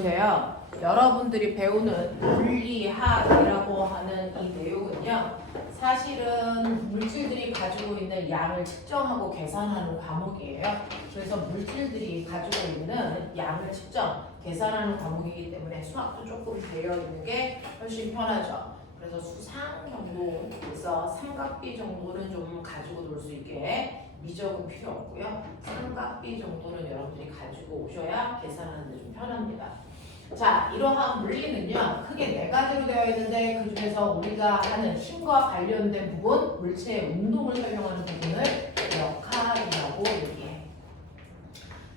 보세요. 여러분들이 배우는 물리학이라고 하는 이 내용은요, 사실은 물질들이 가지고 있는 양을 측정하고 계산하는 과목이에요. 그래서 물질들이 가지고 있는 양을 측정, 계산하는 과목이기 때문에 수학도 조금 되어 있는 게 훨씬 편하죠. 그래서 수상 정도에서 삼각비 정도는 좀 가지고 놀 수 있게 미적은 필요 없고요. 삼각비 정도는 여러분들이 가지고 오셔야 계산하는 데 좀 편합니다. 자, 이러한 물리는요, 크게 네 가지로 되어 있는데 그 중에서 우리가 하는 힘과 관련된 부분, 물체의 운동을 설명하는 부분을 역학이라고 얘기해.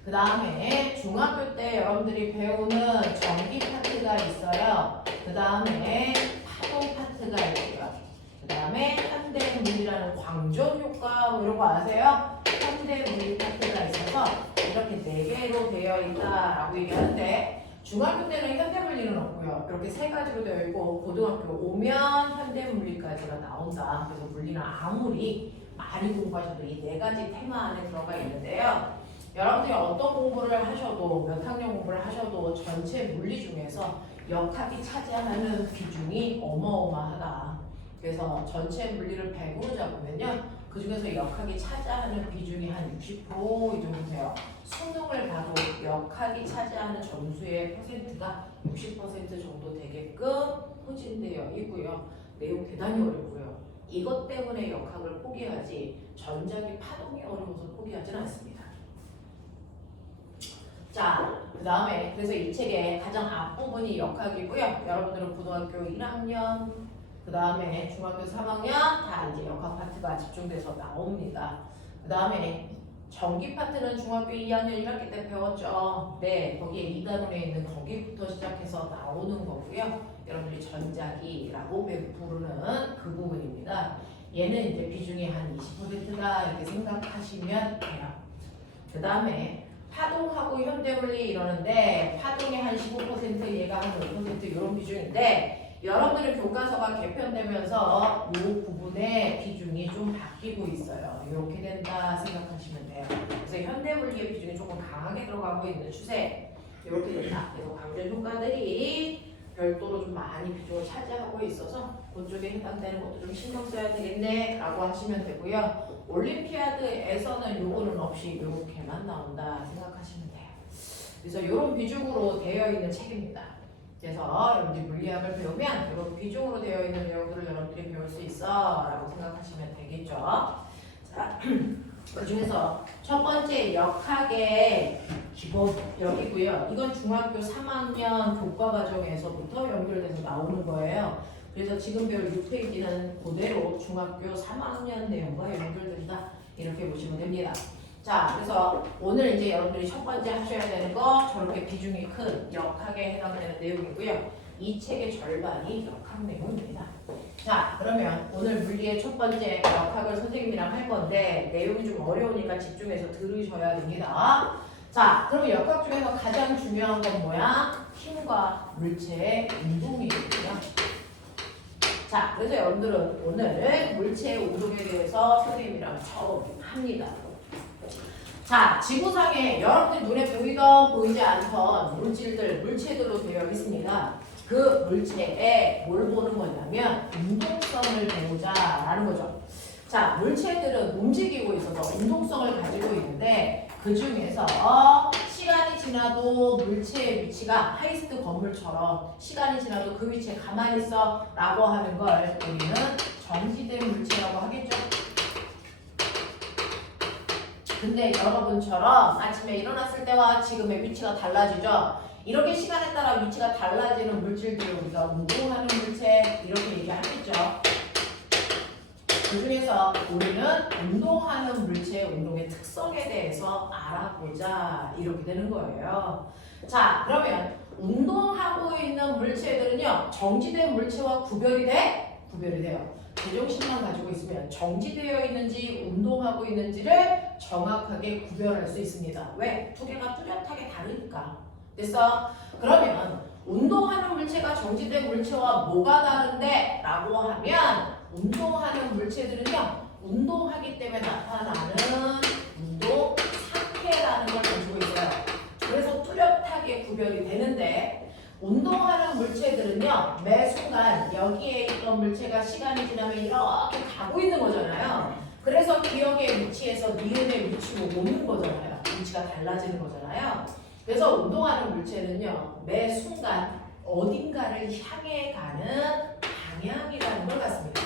그 다음에 중학교 때 여러분들이 배우는 전기 파트가 있어요. 그 다음에 파동 파트가 있고요. 그 다음에 현대물리라는 광전 효과 뭐 이런 거 아세요? 현대물리 파트가 있어서 이렇게 네 개로 되어 있다라고 얘기하는데 중학교 때는 현대물리는 없고요. 이렇게 세 가지로 되어 있고 고등학교 오면 현대물리까지가 나온다. 그래서 물리는 아무리 많이 공부하셔도 이 네 가지 테마 안에 들어가 있는데요. 여러분들이 어떤 공부를 하셔도 몇 학년 공부를 하셔도 전체 물리 중에서 역학이 차지하는 비중이 어마어마하다. 그래서 전체 물리를 100으로 잡으면요. 그 중에서 역학이 차지하는 비중이 한 60% 이 정도 돼요. 수능을 봐도 역학이 차지하는 점수의 퍼센트가 60% 정도 되게끔 포진되어 있고요. 내용 대단히 어렵고요. 이것 때문에 역학을 포기하지 전자기 파동이 어려워서 포기하지는 않습니다. 자, 그 다음에 그래서 이 책의 가장 앞부분이 역학이고요. 여러분들은 고등학교 1학년 그 다음에 중학교 3학년 다 이제 역학 파트가 집중돼서 나옵니다. 그 다음에 전기 파트는 중학교 2학년 1학기 때 배웠죠. 네, 거기에 2단원에 있는 거기부터 시작해서 나오는 거고요. 여러분들이 전자기라고 부르는 그 부분입니다. 얘는 이제 비중이 한 20%다 이렇게 생각하시면 돼요. 그 다음에 파동하고 현대물리 이러는데 파동이 한 15% 얘가 한 5% 이런 비중인데 여러분들의 교과서가 개편되면서 이 부분의 비중이 좀 바뀌고 있어요. 이렇게 된다 생각하시면 돼요. 그래서 현대물리의 비중이 조금 강하게 들어가고 있는 추세. 이렇게 된다. 그래서 광전 효과들이 별도로 좀 많이 비중을 차지하고 있어서 그쪽에 해당되는 것도 좀 신경 써야 되겠네 라고 하시면 되고요. 올림피아드에서는 요거는 없이 이렇게만 나온다 생각하시면 돼요. 그래서 이런 비중으로 되어 있는 책입니다. 그래서 여러분들이 물리학을 배우면 이런 비중으로 되어 있는 내용들을 여러분들이 배울 수 있어 라고 생각하시면 되겠죠. 자, 그 중에서 첫 번째 역학의 기본력이고요. 이건 중학교 3학년 교과과정에서부터 연결돼서 나오는 거예요. 그래서 지금 배울 6페이지는 그대로 중학교 3학년 내용과 연결된다 이렇게 보시면 됩니다. 자, 그래서 오늘 이제 여러분들이 첫 번째 하셔야 되는 거 저렇게 비중이 큰 역학에 해당되는 내용이고요. 이 책의 절반이 역학 내용입니다. 자, 그러면 오늘 물리의 첫 번째 역학을 선생님이랑 할 건데 내용이 좀 어려우니까 집중해서 들으셔야 됩니다. 자, 그러면 역학 중에서 가장 중요한 건 뭐야? 힘과 물체의 운동이거든요. 자, 그래서 여러분들은 오늘 물체의 운동에 대해서 선생님이랑 처음 합니다. 자, 지구상에 여러분들 눈에 보이던 보이지 않던 물질들, 물체들로 되어 있습니다. 그 물체에 뭘 보는 거냐면 운동성을 배우자라는 거죠. 자, 물체들은 움직이고 있어서 운동성을 가지고 있는데 그 중에서 시간이 지나도 물체의 위치가 하이스트 건물처럼 시간이 지나도 그 위치에 가만히 있어 라고 하는 걸 우리는 정지된 물체라고 하겠죠. 근데 여러분처럼 아침에 일어났을 때와 지금의 위치가 달라지죠. 이렇게 시간에 따라 위치가 달라지는 물질들을 우리가 운동하는 물체 이렇게 얘기하겠죠. 그 중에서 우리는 운동하는 물체의 운동의 특성에 대해서 알아보자 이렇게 되는 거예요. 자, 그러면 운동하고 있는 물체들은요. 정지된 물체와 구별이 돼? 구별이 돼요. 제정신만 가지고 있으면 정지되어 있는지 운동하고 있는지를 정확하게 구별할 수 있습니다. 왜? 두 개가 뚜렷하게 다르니까. 됐어? 그러면 운동하는 물체가 정지된 물체와 뭐가 다른데? 라고 하면 운동하는 물체들은요. 운동하기 때문에 나타나는 운동 상태라는 걸 가지고 있어요. 그래서 뚜렷하게 구별이 되는데 운동하는 물체들은요 매 순간 여기에 있던 물체가 시간이 지나면 이렇게 가고 있는 거잖아요. 그래서 기억의 위치에서 니은의 위치로 오는 거잖아요. 위치가 달라지는 거잖아요. 그래서 운동하는 물체는요 매 순간 어딘가를 향해 가는 방향이라는 걸 갖습니다.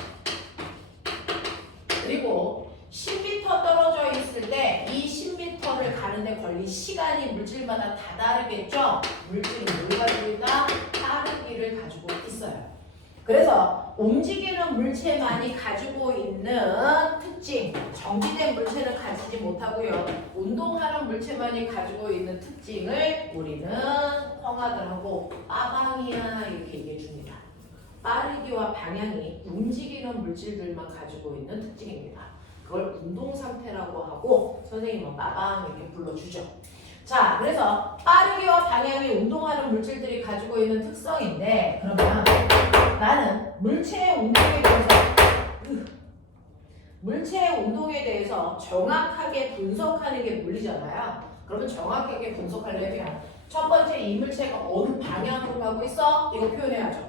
그리고 10m 떨어져 있을 때 이 10m를 가는데 걸린 시간이 물질마다 다 다르겠죠? 물질은 뭘 가지고 있다? 빠르기를 가지고 있어요. 그래서 움직이는 물체만이 가지고 있는 특징, 정지된 물체는 가지지 못하고요. 운동하는 물체만이 가지고 있는 특징을 우리는 형아들하고 빠방이야 이렇게 얘기해 줍니다. 빠르기와 방향이 움직이는 물질들만 가지고 있는 특징입니다. 그걸 운동 상태라고 하고 선생님은 빠방 이렇게 불러주죠. 자, 그래서 빠르기와 방향이 운동하는 물질들이 가지고 있는 특성인데 그러면 나는 물체의 운동에 대해서 정확하게 분석하는 게 물리잖아요. 그러면 정확하게 분석하려면 첫 번째 이 물체가 어느 방향으로 가고 있어? 이거 표현해야죠.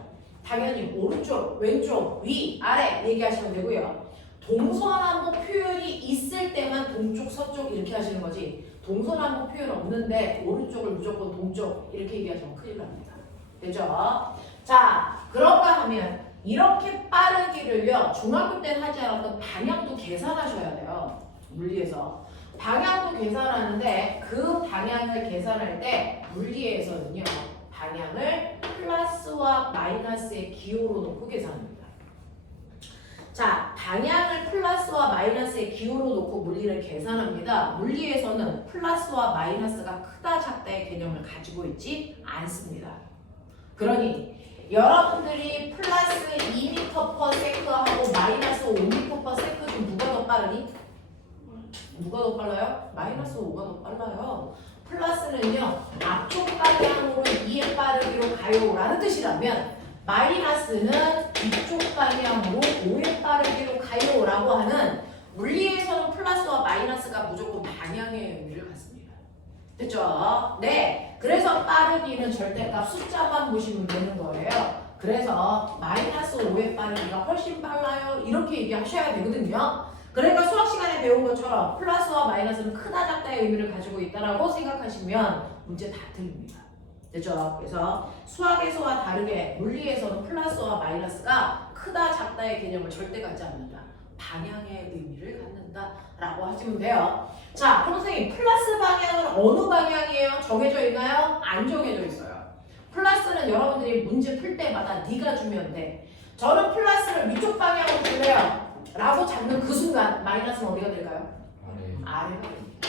당연히 오른쪽, 왼쪽, 위, 아래 얘기하시면 되고요. 동서남북 표현이 있을 때만 동쪽, 서쪽 이렇게 하시는 거지. 동서남북 표현 없는데 오른쪽을 무조건 동쪽 이렇게 얘기하시면 큰일 납니다. 되죠? 자, 그런가 하면 이렇게 빠르기를요. 중학교 때는 하지 않았던 방향도 계산하셔야 돼요. 물리에서. 방향도 계산하는데 그 방향을 계산할 때 물리에서는요. 방향을 플러스와 마이너스의 기호로 놓고 계산합니다. 자, 방향을 플러스와 마이너스의 기호로 놓고 물리를 계산합니다. 물리에서는 플러스와 마이너스가 크다 작다의 개념을 가지고 있지 않습니다. 그러니 여러분들이 플러스 2m/s 하고 마이너스 5m/s 중 누가 더 빠르니? 누가 더 빨라요? 마이너스 5가 더 빨라요. 플러스는요 앞쪽 방향으로 2의 빠르기로 가요 라는 뜻이라면 마이너스는 뒤쪽 방향으로 5의 빠르기로 가요 라고 하는 물리에서는 플러스와 마이너스가 무조건 방향의 의미를 갖습니다. 됐죠? 네. 그래서 빠르기는 절대값 숫자만 보시면 되는 거예요. 그래서 마이너스 5의 빠르기가 훨씬 빨라요. 이렇게 얘기하셔야 되거든요. 그러니까 수학 시간에 배운 것처럼 플러스와 마이너스는 크다 작다의 의미를 가지고 있다라고 생각하시면 문제 다 틀립니다. 됐죠? 그래서 수학에서와 다르게 물리에서는 플러스와 마이너스가 크다 작다의 개념을 절대 갖지 않는다. 방향의 의미를 갖는다라고 하시면 돼요. 자, 그럼 선생님 플러스 방향은 어느 방향이에요? 정해져 있나요? 안 정해져 있어요. 플러스는 여러분들이 문제 풀 때마다 네가 주면 돼. 저는 플러스를 위쪽 방향으로 줄래요 라고 잡는 그 순간 마이너스는 어디가 될까요? 아래가 됩니다.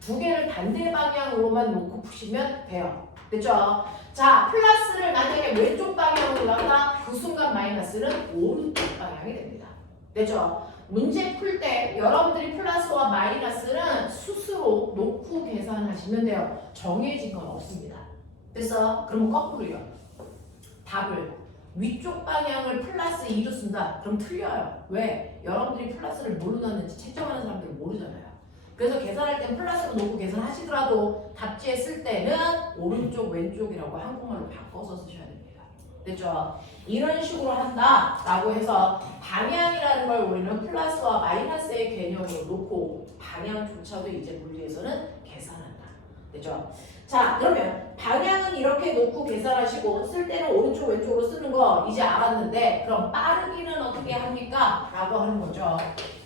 두 개를 반대 방향으로만 놓고 푸시면 돼요. 됐죠? 자, 플러스를 만약에 왼쪽 방향으로 놨다 그 순간 마이너스는 오른쪽 방향이 됩니다. 됐죠? 문제 풀 때 여러분들이 플러스와 마이너스는 스스로 놓고 계산하시면 돼요. 정해진 건 없습니다. 됐어? 그러면 거꾸로요. 답을 위쪽 방향을 플러스 2로 쓴다. 그럼 틀려요. 왜? 여러분들이 플러스를 뭘로 놨는지 채점하는 사람들은 모르잖아요. 그래서 계산할 땐 플러스로 놓고 계산하시더라도 답지에 쓸 때는 오른쪽 왼쪽이라고 한국말로 바꿔서 쓰셔야 됩니다. 됐죠? 이런 식으로 한다라고 해서 방향이라는 걸 우리는 플러스와 마이너스의 개념으로 놓고 방향조차도 이제 물리에서는 계산한다. 됐죠? 자, 그러면 방향은 이렇게 놓고 계산하시고 쓸 때는 오른쪽 왼쪽으로 쓰는 거 이제 알았는데 그럼 빠르기는 어떻게 합니까? 라고 하는 거죠.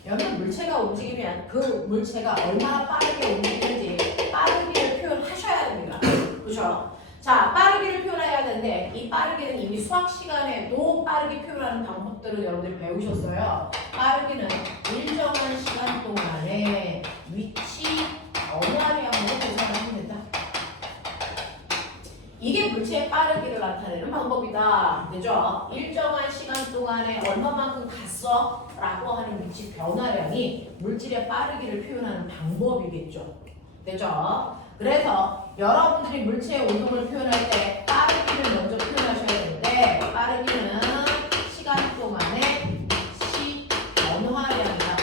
여기 물체가 움직이면 그 물체가 얼마나 빠르게 움직이는지 빠르기를 표현하셔야 됩니다. 그렇죠? 자, 빠르기를 표현해야 되는데 이 빠르기는 이미 수학 시간에도 빠르게 표현하는 방법들을 여러분들이 배우셨어요. 빠르기는 일정한 시간 동안에 위치 변화량으로 계산하시면 된다. 이게 물체의 빠르기를 나타내는 방법이다. 되죠? 일정한 시간 동안에 얼마만큼 갔어? 라고 하는 위치 변화량이 물질의 빠르기를 표현하는 방법이겠죠. 되죠? 그래서 여러분들이 물체의 운동을 표현할 때 빠르기를 먼저 표현하셔야 되는데 빠르기는 시간 동안의 위치 변화량이다.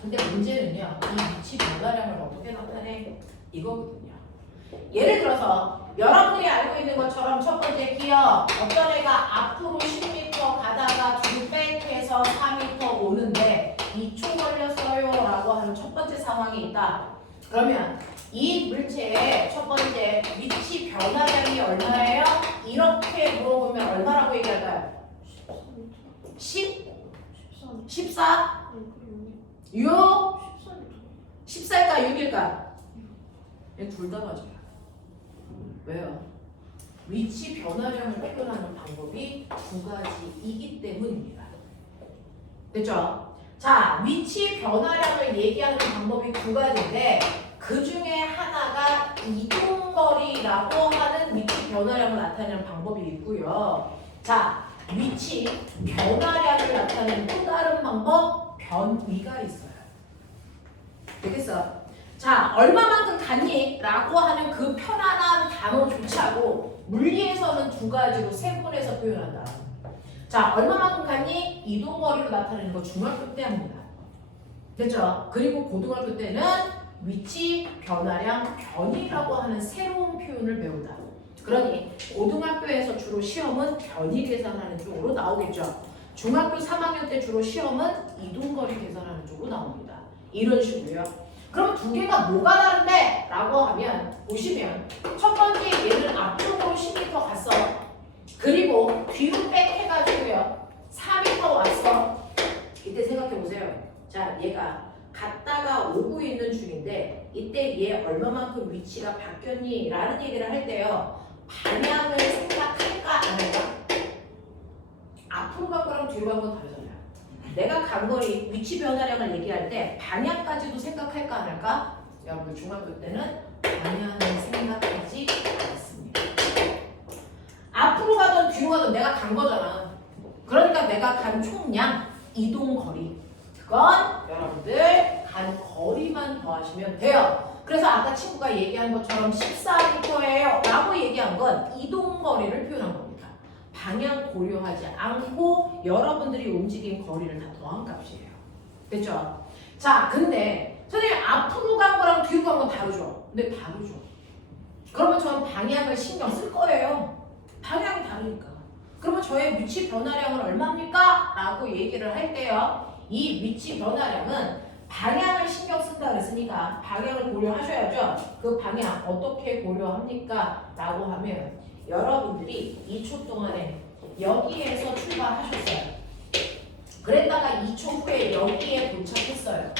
근데 문제는요. 이 위치 변화량을 어떻게 나타내? 이거거든요. 예를 있는 것처럼 첫 번째 기억 어떤 애가 앞으로 10m 가다가 뒤로 백해서 4m 오는데 2초 걸렸어요 라고 하는 첫 번째 상황이 있다. 그러면 이 물체의 첫 번째 위치 변화량이 얼마예요? 이렇게 물어보면 얼마라고 얘기할까요? 10? 14? 6? 14일까 6일까? 둘 다 맞아요. 왜요? 위치 변화량을 표현하는 방법이 두 가지이기 때문입니다. 됐죠? 자, 위치 변화량을 얘기하는 방법이 두 가지인데 그 중에 하나가 이동거리라고 하는 위치 변화량을 나타내는 방법이 있고요. 자, 위치 변화량을 나타내는 또 다른 방법, 변위가 있어요. 되겠어? 자, 얼마만큼 갔니? 라고 하는 그 편안한 단어조차도 물리에서는 두 가지로 세분해서 표현한다. 자, 얼마만큼 갔니? 이동거리로 나타내는 거 중학교 때 합니다. 됐죠? 그리고 고등학교 때는 위치, 변화량, 변이라고 하는 새로운 표현을 배운다. 그러니 고등학교에서 주로 시험은 변이 계산하는 쪽으로 나오겠죠. 중학교 3학년 때 주로 시험은 이동거리 계산하는 쪽으로 나옵니다. 이런 식으로요. 그럼 두 개가 뭐가 다른데? 라고 하면 보시면 첫 번째 얘는 앞쪽으로 10m 갔어. 그리고 뒤로 백 해가지고요 4m 왔어. 이때 생각해보세요. 자, 얘가 갔다가 오고 있는 중인데 이때 얘 얼마만큼 위치가 바뀌었니? 라는 얘기를 할 때요 방향을 생각할까 안 할까? 앞으로 간 거랑 뒤로 간 건 다르잖아요. 내가 간 거리, 위치 변화량을 얘기할 때 방향까지도 생각할까 안 할까? 여러분 중학교 때는 방향을 생각하지 않습니다. 앞으로 가든 뒤로 가든 내가 간 거잖아. 그러니까 내가 간 총량, 이동 거리. 그건 여러분들 간 거리만 더하시면 돼요. 그래서 아까 친구가 얘기한 것처럼 14m예요 라고 얘기한 건 이동 거리를 표현한 겁니다. 방향 고려하지 않고 여러분들이 움직인 거리를 다 더한 값이에요. 됐죠? 자, 근데 선생님 앞으로 간 거랑 뒤로 간 건 다르죠? 근데 다르죠. 그러면 저는 방향을 신경 쓸 거예요. 방향이 다르니까. 그러면 저의 위치 변화량은 얼마입니까? 라고 얘기를 할 때요. 이 위치 변화량은 방향을 신경 쓴다 그랬으니까 방향을 고려하셔야죠. 그 방향 어떻게 고려합니까? 라고 하면 여러분들이 2초 동안에 여기에서 출발하셨어요. 그랬다가 2초 후에 여기에 도착했어요.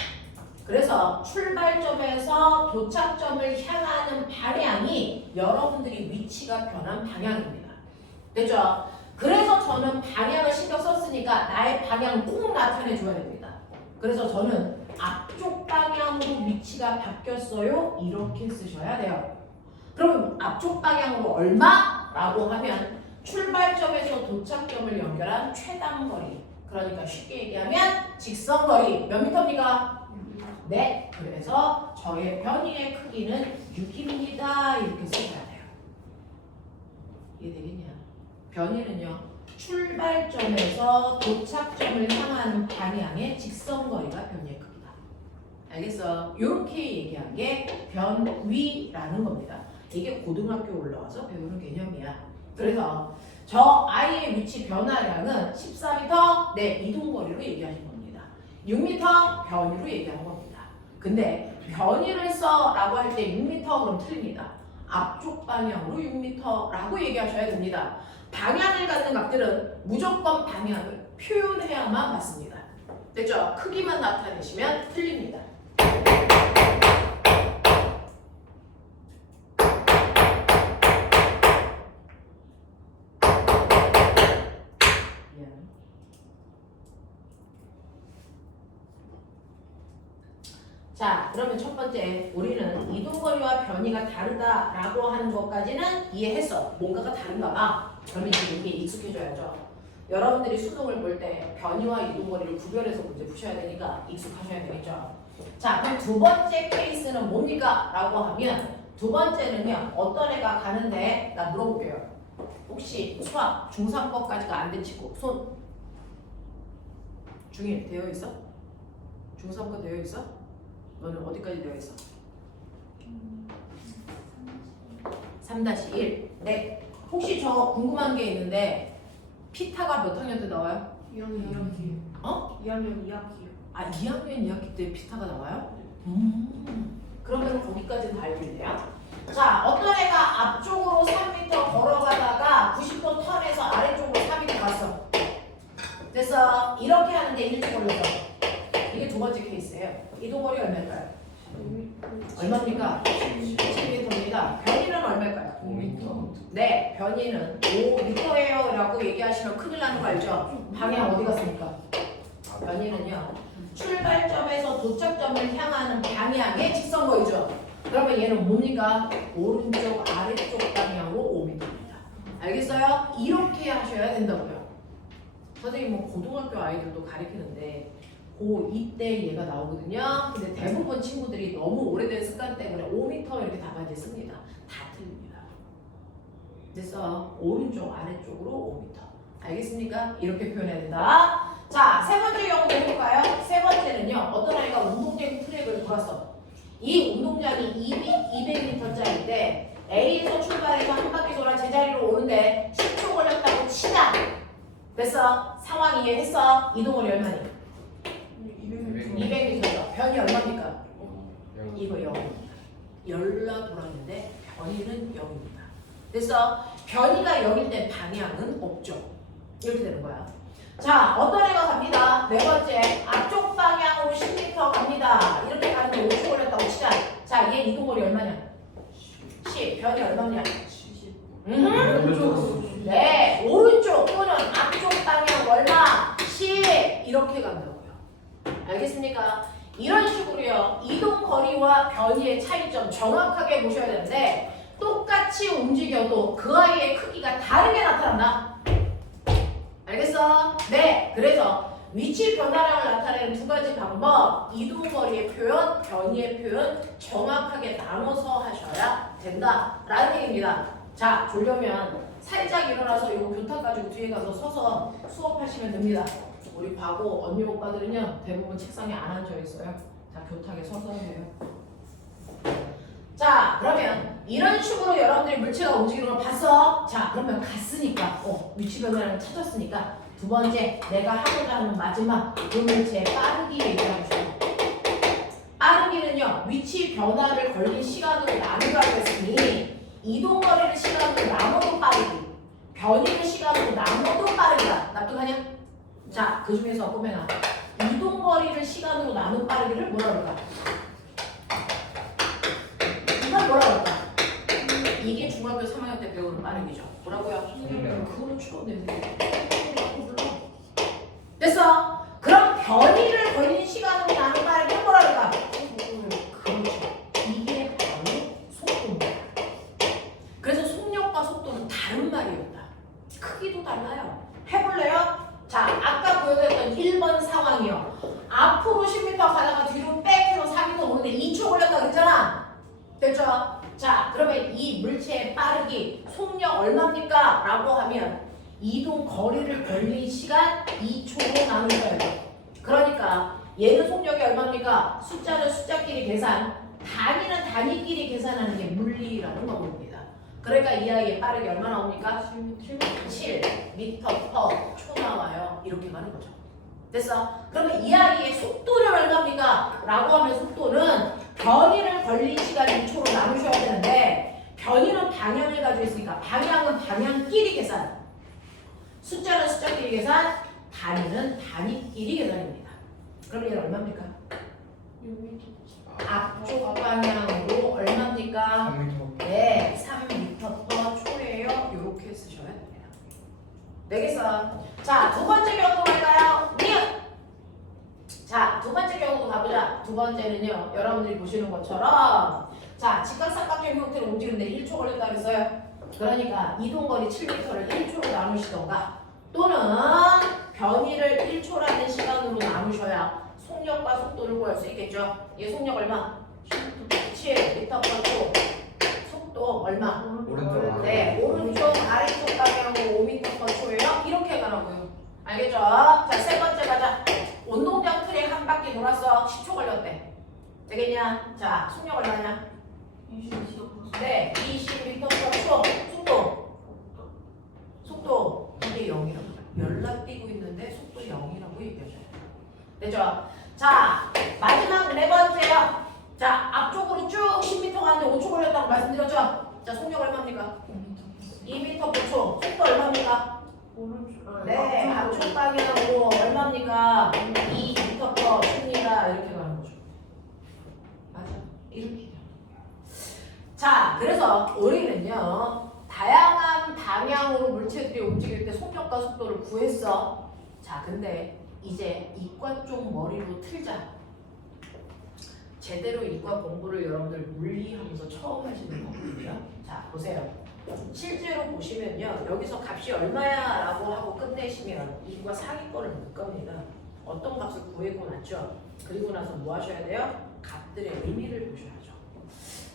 그래서 출발점에서 도착점을 향하는 방향이 여러분들이 위치가 변한 방향입니다. 됐죠? 그래서 저는 방향을 신경 썼으니까 나의 방향을 꼭 나타내 줘야 됩니다. 그래서 저는 앞쪽 방향으로 위치가 바뀌었어요. 이렇게 쓰셔야 돼요. 그럼 앞쪽 방향으로 얼마라고 하면 출발점에서 도착점을 연결한 최단거리. 그러니까 쉽게 얘기하면 직선거리 몇 미터입니까? 네. 그래서 저의 변위의 크기는 6입니다. 이렇게 쓰셔야 돼요. 이해되겠냐? 변위는요. 출발점에서 도착점을 향하는 방향의 직선거리가 변위의 크기다. 알겠어? 이렇게 얘기한 게 변위라는 겁니다. 이게 고등학교 올라와서 배우는 개념이야. 그래서 저 아이의 위치 변화량은 14m 네 이동거리로 얘기하신 겁니다. 6m 변위로 얘기하는 겁니다. 근데 변위를 써라고 할 때 6m 그럼 틀립니다. 앞쪽 방향으로 6m라고 얘기하셔야 됩니다. 방향을 갖는 값들은 무조건 방향을 표현해야만 맞습니다. 됐죠? 크기만 나타내시면 틀립니다. 자, 그러면 첫 번째 우리는 이동거리와 변이가 다르다라고 하는 것까지는 이해했어. 뭔가가 다른가 봐. 그러면 이제 이게 익숙해져야죠. 여러분들이 수능을 볼 때 변이와 이동거리를 구별해서 문제 푸셔야 되니까 익숙하셔야 되겠죠. 자, 그럼 두 번째 케이스는 뭡니까? 라고 하면 두 번째는요. 어떤 애가 가는데 나 물어볼게요. 혹시 수학 중3법까지가 안 된 친구 손 중1 되어 있어? 중3거 되어 있어? 너는 어디까지 되어 있어? 3-1. 네. 혹시 저 궁금한 게 있는데 피타가 몇 학년 때 나와요? 2학년 2학기요. 어? 2학년 2학기요. 아 2학년 2학기 때 피타가 나와요? 그러면 거기까지는 다 알고 있네요. 자, 어떤 애가 앞쪽으로 3m 걸어가다가 90도 턴해서 아래쪽으로 4m 갔어. 됐어. 이렇게 하는데 1초 걸려서. 이게 두 번째 케이스예요. 이동거리 얼마일까요? 얼마입니까? 7m입니다. 변이는 얼마일까요? 5m. 네, 변이는 5m예요 라고 얘기하시면 큰일 나는 거 알죠? 방향 어디 갔습니까? 변이는요, 출발점에서 도착점을 향하는 방향의 직선거리죠. 그러면 얘는 뭡니까? 오른쪽 아래쪽 방향으로 5m입니다. 알겠어요? 이렇게 하셔야 된다고요. 선생님 뭐 고등학교 아이들도 가르치는데 고2 때 얘가 나오거든요. 근데 대부분 친구들이 너무 오래된 습관 때문에 5m 이렇게 답안지 씁니다. 다 틀립니다. 그래서 오른쪽 아래쪽으로 5m. 알겠습니까? 이렇게 표현해야 된다. 자, 세 번째 경우도 해볼까요? 세 번째는요, 어떤 아이가 운동장 트랙을 돌았어. 이 운동장이 200m짜리인데 A에서 출발해서 한 바퀴 돌아 제자리로 오는데 10초 걸렸다고 치자. 됐어? 상황 이해했어? 이동거리 얼마니? 200m죠. 변이 얼마입니까? 이거 0입니다. 열라 돌았는데 변이는 0입니다. 그래서 변이가 0일 때 방향은 없죠. 이렇게 되는 거야. 자, 어떤 애가 갑니다. 네 번째, 앞쪽 방향으로 10m 갑니다. 이렇게 가는데 5초 걸렸다고 치자. 자, 얘 이동거리 얼마냐? 10. 변이 얼마냐? 70. 네, 오른쪽 또는 앞쪽 방향 얼마? 10. 이렇게 간다고요. 알겠습니까? 이런 식으로요, 이동거리와 변이의 차이점 정확하게 보셔야 되는데 똑같이 움직여도 그 아이의 크기가 다르게 나타난다. 알겠어? 네, 그래서 위치 변화량을 나타내는 두 가지 방법, 이동거리의 표현, 변이의 표현 정확하게 나눠서 하셔야 된다라는 얘기입니다. 자, 졸려면 살짝 일어나서 이 교탁 가지고 뒤에 가서 서서 수업하시면 됩니다. 우리 과거 언니 오빠들은요 대부분 책상에 안 앉아 있어요. 자, 교탁에 서서 해요. 자, 그러면 이런 식으로 여러분들이 물체가 움직이는 걸 봤어? 자, 그러면 갔으니까 위치 변화를 찾았으니까 두 번째 내가 하고자 하는 마지막 그 물체의 빠르기 얘기해주세요. 빠르기는요, 위치 변화를 걸린 시간으로 나누라고 했으니 이동거리를 시간으로 나눠도 빠르기, 변이를 시간으로 나눠도 빠르기다. 납득하냐? 자, 그 중에서 보면 이동거리를 시간으로 나눈 빠르기를 뭐라 그럴까? 이걸 뭐라 그럴까? 이게 중학교 3학년 때 배우는 빠르기죠. 뭐라고요? 그거는 추억인데. 됐어? 그럼 변이를 걸린 시간으로 나눈 빠르기를 뭐라 그럴까? 그렇죠. 이게 바로 속도입니다. 그래서 속력과 속도는 다른 말이었다. 크기도 달라요. 해볼래요? 자, 아까 보여드렸던 1번 상황이요. 앞으로 10m 가다가 뒤로 백해서 4m 오는데 2초 걸렸다 그랬잖아. 됐죠? 자, 그러면 이 물체의 빠르기, 속력 얼마입니까? 라고 하면 이동 거리를 걸린 시간 2초로 나누셔야 돼요. 그러니까 얘는 속력이 얼마입니까? 숫자는 숫자끼리 계산, 단위는 단위끼리 계산하는 게 물리라는 거입니다. 그러니까 이 아이의 빠르기 얼마 나옵니까? 7m/초 나와요. 이렇게 가는 거죠. 됐어? 그러면 이 아이의 속도를 얼마입니까? 라고 하면 속도는 변이를 걸린 시간 2초로 나누셔야 되는데 변이는 방향을 가지고 있으니까 방향은 방향끼리 계산, 숫자는 숫자끼리 계산, 단위는 단위끼리 계산입니다. 그럼 얘는 얼마입니까? 6m. 앞쪽 방향으로 얼마입니까? 3m. 네, 3m/초예요. 이렇게 쓰셔야 됩니다. 되겠어? 자, 두 번째 경우도 갈까요? 자, 두 번째 경우도 가보자. 두 번째는요, 여러분들이 보시는 것처럼 자, 직각삼각형 형태로 움직이는데 1초 걸린다 그랬어요. 그러니까 이동거리 7m를 1초로 나누시던가 또는 변이를 1초라는 시간으로 나누셔야 속력과 속도를 구할 수 있겠죠. 얘 속력 얼마? 7m/초. 속도 얼마? 오른쪽. 네, 오른쪽 아래쪽 방향으로 5m/초예요. 이렇게 가라고요. 알겠죠? 자, 세 번째 가자. 운동장 트랙 한 바퀴 돌았어. 10초 걸렸대. 되겠냐? 자, 속력 얼마냐? 20m. 네, 20m/초. 속도 됐죠? 자, 마지막 네 번째요. 자, 앞쪽으로 쭉 10m 가는데 5초 걸렸다고 말씀드렸죠? 자, 속력 얼마입니까? 2m 보초. 속도 얼마입니까? 오른쪽. 네, 앞쪽 방향으로 얼마입니까? 2m/습니다. 이렇게 가는 거죠. 맞아. 이렇게. 자, 그래서 우리는요, 다양한 방향으로 물체들이 움직일 때 속력과 속도를 구했어. 자, 근데 이제 이과 쪽 머리로 틀자. 제대로 이과 공부를 여러분들 물리하면서 처음 하시는 거거든요. 자, 보세요. 실제로 보시면요, 여기서 값이 얼마야 라고 하고 끝내시면 이과 상위권을 못 갑니다. 어떤 값을 구해고 났죠? 그리고 나서 뭐 하셔야 돼요? 값들의 의미를 보셔야죠.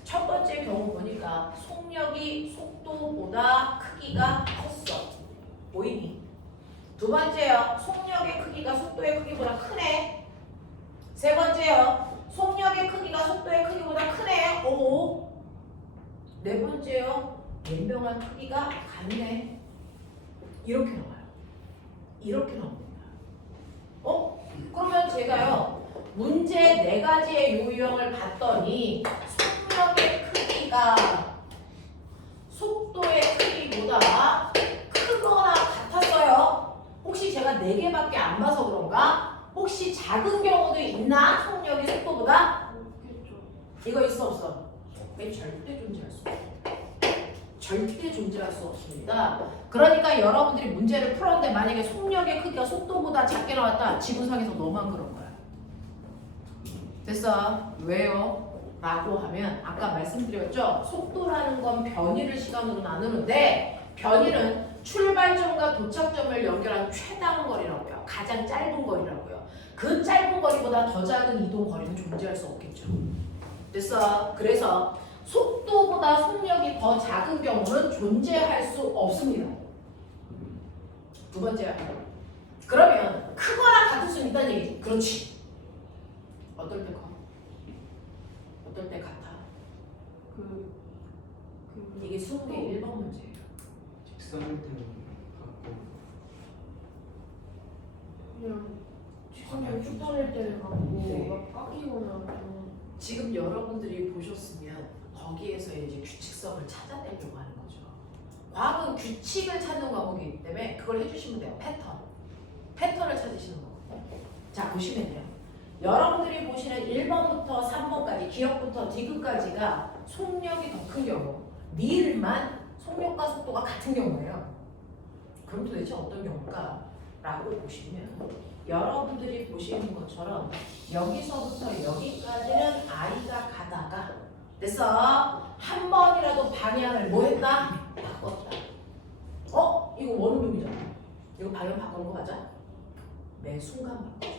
첫 번째 경우 보니까 속력이 속도보다 크기가 컸어. 보이니? 두 번째요. 속력의 크기가 속도의 크기보다 크네. 세 번째요. 속력의 크기가 속도의 크기보다 크네. 오. 네 번째요. 연병한 크기가 같네. 이렇게 나와요. 이렇게 나옵니다. 그러면 제가요. 문제 네 가지의 유형을 봤더니 속력의 크기가 속도의 크기보다 크거나 같았어요. 혹시 제가 4개밖에 안 봐서 그런가? 혹시 작은 경우도 있나? 속력이 속도보다? 없겠죠. 이거 있어 없어? 절대 존재할 수 없어. 절대 존재할 수 없습니다. 그러니까 여러분들이 문제를 풀었는데 만약에 속력의 크기가 속도보다 작게 나왔다. 지구상에서 너만 그런 거야. 됐어? 왜요? 라고 하면 아까 말씀드렸죠? 속도라는 건 변이를 시간으로 나누는데 변이는 출발점과 도착점을 연결한 최단 거리라고요. 가장 짧은 거리라고요. 그 짧은 거리보다 더 작은 이동 거리는 존재할 수 없겠죠. 됐어? 그래서 속도보다 속력이 더 작은 경우는 존재할 수 없습니다. 두 번째야. 그러면 크거나 같을 수 있다는 얘기지. 그렇지. 어떨 때 커? 어떨 때 같아? 이게 20개 1번 문제예요. 직선일 때는 같고 그냥 직선을 쭉 돌릴 때는 갖고 막 깎이거나 좀 지금 여러분들이 보셨으면 거기에서 이제 규칙성을 찾아내려고 하는 거죠. 과학은 규칙을 찾는 과목이기 때문에 그걸 해주시면 돼요. 패턴을 찾으시는 거거든요. 자, 보시면요. 여러분들이 보시는 1번부터 3번까지 기억부터 디귿까지가 속력이 더 큰 경우, 밀만 속력과 속도가 같은 경우예요. 그럼 도대체 어떤 경우일까? 라고 보시면 여러분들이 보시는 것처럼 여기서부터 여기까지는 I가 가다가 됐어? 한 번이라도 방향을 뭐 했다? 바꿨다. 이거 원운동이잖아. 이거 방향 바꾸는 거 맞아? 매 순간 바꿔.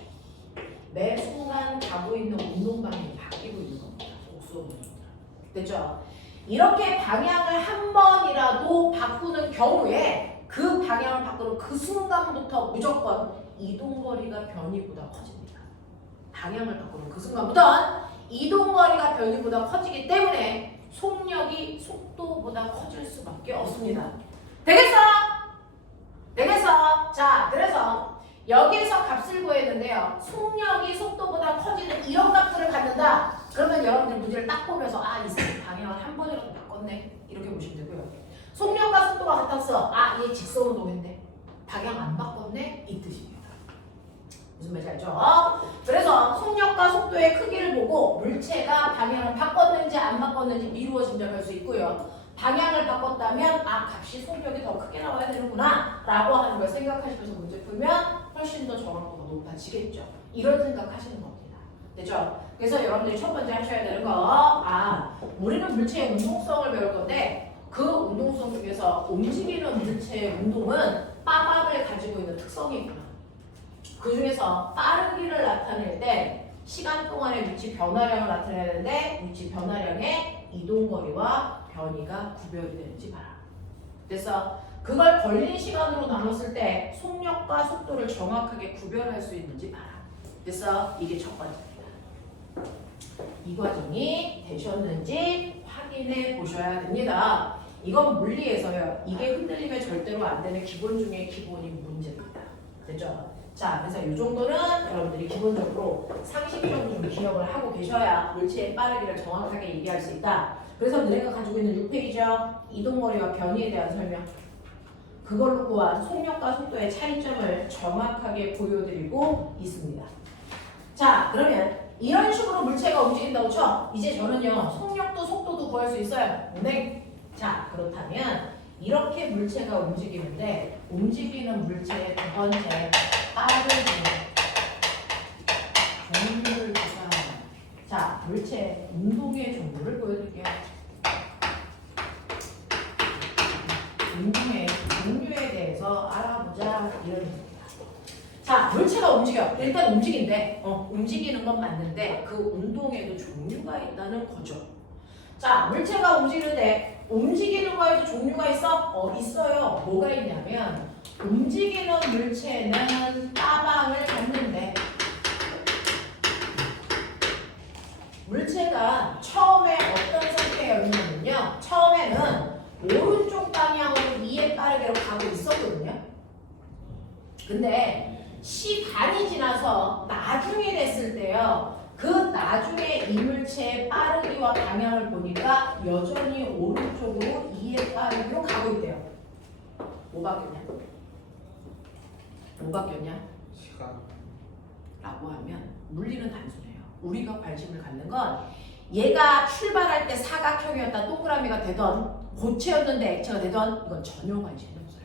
매 순간 가고 있는 운동 방향이 바뀌고 있는 겁니다. 옥수수 운동입니다. 됐죠? 이렇게 방향을 한 번이라도 바꾸는 경우에 그 방향을 바꾸는 그 순간부터 무조건 이동거리가 변이보다 커집니다. 방향을 바꾸는 그 순간부터 이동거리가 변이보다 커지기 때문에 속력이 속도보다 커질 수밖에 없습니다. 되겠어? 되겠어? 자, 그래서 여기에서 값을 구했는데요. 속력이 속도보다 커지는 이런 값들을 갖는다. 그러면 여러분들 문제를 딱 보면서 이 방향을 한 번이라도 바꿨네. 이렇게 보시면 되고요. 속력과 속도가 같았어. 얘 직선운동인데 방향 안 바꿨네. 이 뜻입니다. 무슨 말인지 알죠? 그래서 속력과 속도의 크기를 보고 물체가 방향을 바꿨는지 안 바꿨는지 미루어 짐작할 수 있고요. 방향을 바꿨다면 값이 속력이 더 크게 나와야 되는구나 라고 하는 걸 생각하시면서 문제 풀면 훨씬 더 정확도가 높아지겠죠. 이런 생각하시는 겁니다. 됐죠? 그래서 여러분들이 첫 번째 하셔야 되는 거 우리는 물체의 운동성을 배울 건데 그 운동성 중에서 움직이는 물체의 운동은 빠밥을 가지고 있는 특성이 있구나. 그 중에서 빠르기를 나타낼 때 시간 동안의 위치 변화량을 나타내야 되는데 위치 변화량의 이동거리와 변이가 구별이 되는지 봐라. 그래서 그걸 걸린 시간으로 나눴을 때 속력과 속도를 정확하게 구별할 수 있는지 봐라. 그래서 이게 첫 번째입니다. 이 과정이 되셨는지 확인해 보셔야 됩니다. 이건 물리에서요. 이게 흔들리면 절대로 안 되는 기본 중에 기본인 문제입니다. 됐죠? 자, 그래서 이 정도는 여러분들이 기본적으로 상식적으로 좀 기억을 하고 계셔야 물체의 빠르기를 정확하게 얘기할 수 있다. 그래서 너네가 가지고 있는 6페이지요. 이동거리와 변이에 대한 설명. 그걸로 또한 속력과 속도의 차이점을 정확하게 보여드리고 있습니다. 자, 그러면 이런 식으로 물체가 움직인다고 쳐. 이제 저는요, 속력도 속도도 구할 수 있어요. 네. 자, 그렇다면 이렇게 물체가 움직이는데 움직이는 물체의 두 번째 빠르기 종류를 조사하는. 자, 물체 운동의 종류를 보여드릴게요. 운동의 종류에 대해서 알아보자 이런 얘기입니다. 자, 물체가 움직여. 일단 움직인대. 움직이는 건 맞는데 그 운동에도 종류가 있다는 거죠. 자, 물체가 움직이는데 움직이는 거에도 종류가 있어? 있어요. 뭐가 있냐면 움직이는 물체는 빠방을 갖는데 물체가 처음에 어떤 상태였냐면요. 처음에는 오른쪽 방향으로 2의 빠르게로 가고 있었거든요. 근데 시간이 지나서 나중에 됐을 때요. 그 나중에 이 물체의 빠르기와 방향을 보니까 여전히 오른쪽으로 2의 빠르기로 가고 있대요. 뭐 바뀌었냐? 뭐 바뀌었냐? 시간. 라고 하면 물리는 단순해요. 우리가 관심을 갖는 건 얘가 출발할 때 사각형이었다 동그라미가 되던 고체였는데 액체가 되던 이건 전혀 관심이 없어요.